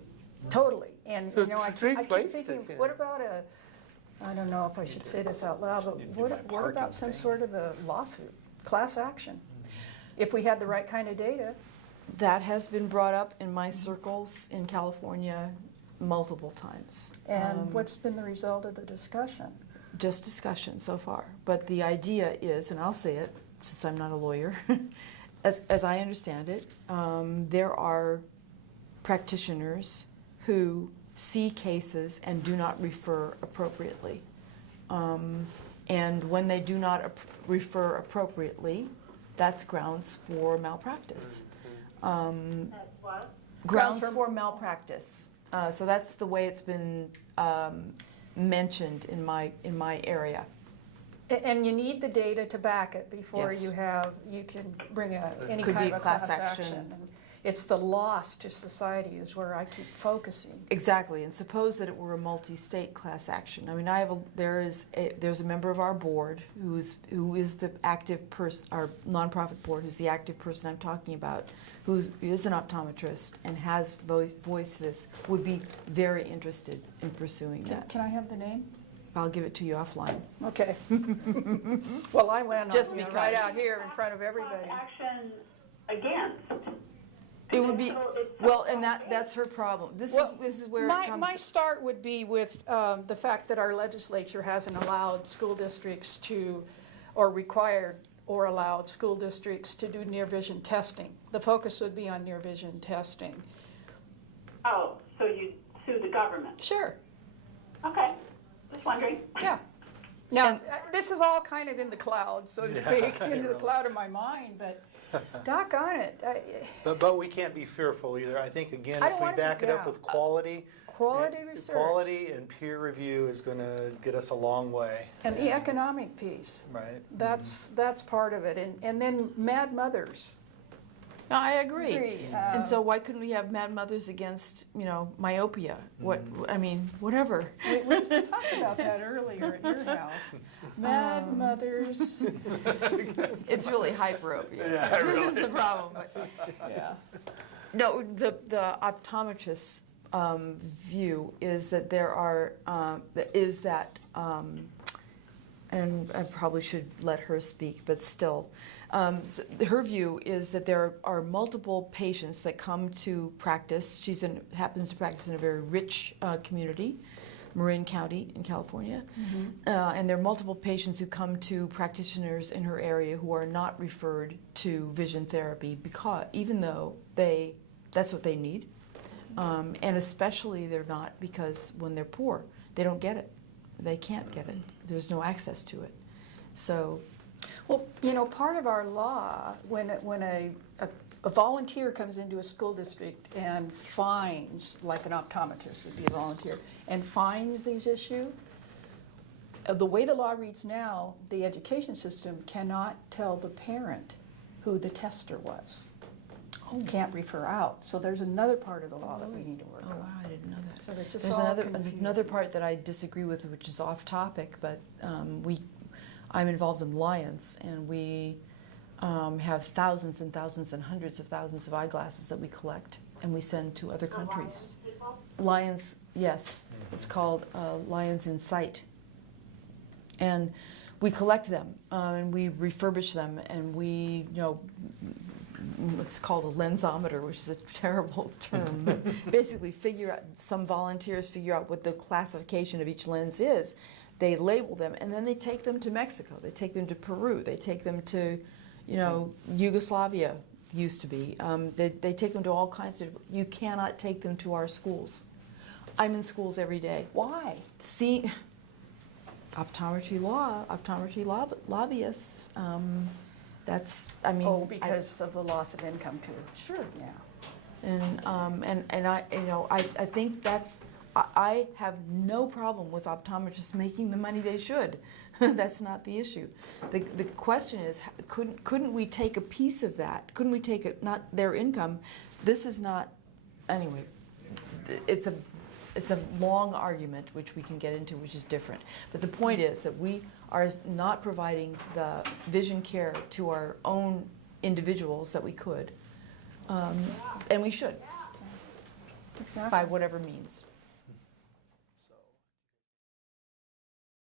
Totally. And, So I three keep places, thinking, yeah. what about I don't know if I should say this out loud, but what about some sort of a lawsuit, class action? If we had the right kind of data. That has been brought up in my circles in California multiple times. And what's been the result of the discussion? Just discussion so far. But the idea is, and I'll say it since I'm not a lawyer, as I understand it, there are practitioners who see cases and do not refer appropriately. And when they do not refer appropriately, that's grounds for malpractice. What? Grounds for malpractice. So that's the way it's been mentioned in my area. And you need the data to back it before Yes. you can bring any Could kind be of a class action. And it's the loss to society is where I keep focusing. Exactly, and suppose that it were a multi-state class action. I mean, there's a member of our board who is the active person, our nonprofit board, who's the active person I'm talking about, who is an optometrist and has voiced this, would be very interested in pursuing that. Can I have the name? I'll give it to you offline. Okay. Well, I went Just on right because. out here in front of everybody. Action against. It would be, well, and that's her problem. This is where it comes. My start would be with the fact that our legislature hasn't allowed school districts to, or required or allowed school districts to do near vision testing. The focus would be on near vision testing. Oh, so you sue the government? Sure. Okay, just wondering. Yeah. Now, this is all kind of in the cloud, so to speak, into the cloud of my mind, but doggone it. But we can't be fearful either. I think, again, I if don't we wanna be- back it up yeah. with quality, Research. quality and peer review is going to get us a long way. And the economic piece. Right. That's part of it. And then mad mothers. No, I agree. Agree. And so why couldn't we have mad mothers against, myopia? Whatever. We talked about that earlier at your house. Mad mothers. It's really hyperopia. Yeah, really. Is the problem. But, Yeah. no, the optometrists view is that there are, and I probably should let her speak, but still, her view is that there are multiple patients that come to practice. Happens to practice in a very rich community, Marin County in California, and there are multiple patients who come to practitioners in her area who are not referred to vision therapy because even though that's what they need, and especially they're not because when they're poor, they don't get it. They can't get it. There's no access to it. So, Well, you know, part of our law, when a volunteer comes into a school district and finds, like an optometrist would be a volunteer, and finds these issues, the way the law reads now, the education system cannot tell the parent who the tester was. Can't refer out. So there's another part of the law that we need to work on. oh wow, I didn't know that. So it's just There's all another confusing. part that I disagree with, which is off topic, but I'm involved in Lions, and we have thousands and thousands and hundreds of thousands of eyeglasses that we collect and we send to other countries. Lions, yes, it's called Lions in Sight, and we collect them and we refurbish them, and we, you know, it's called a lensometer, which is a terrible term, but basically some volunteers figure out what the classification of each lens is. They label them, and then they take them to Mexico. They take them to Peru. They take them to, you know, Yugoslavia used to be. They take them to all kinds of, you cannot take them to our schools. I'm in schools every day. Why? See, optometry lobbyists. That's, I mean. Oh, because of the loss of income too. Sure. Yeah. And I, you know, I think that's, I have no problem with optometrists making the money they should. That's not the issue. The question is, couldn't we take a piece of that? Couldn't we take not their income? This is not, anyway, it's a long argument which we can get into, which is different. But the point is that we are not providing the vision care to our own individuals that we could, and we should, Exactly. by whatever means.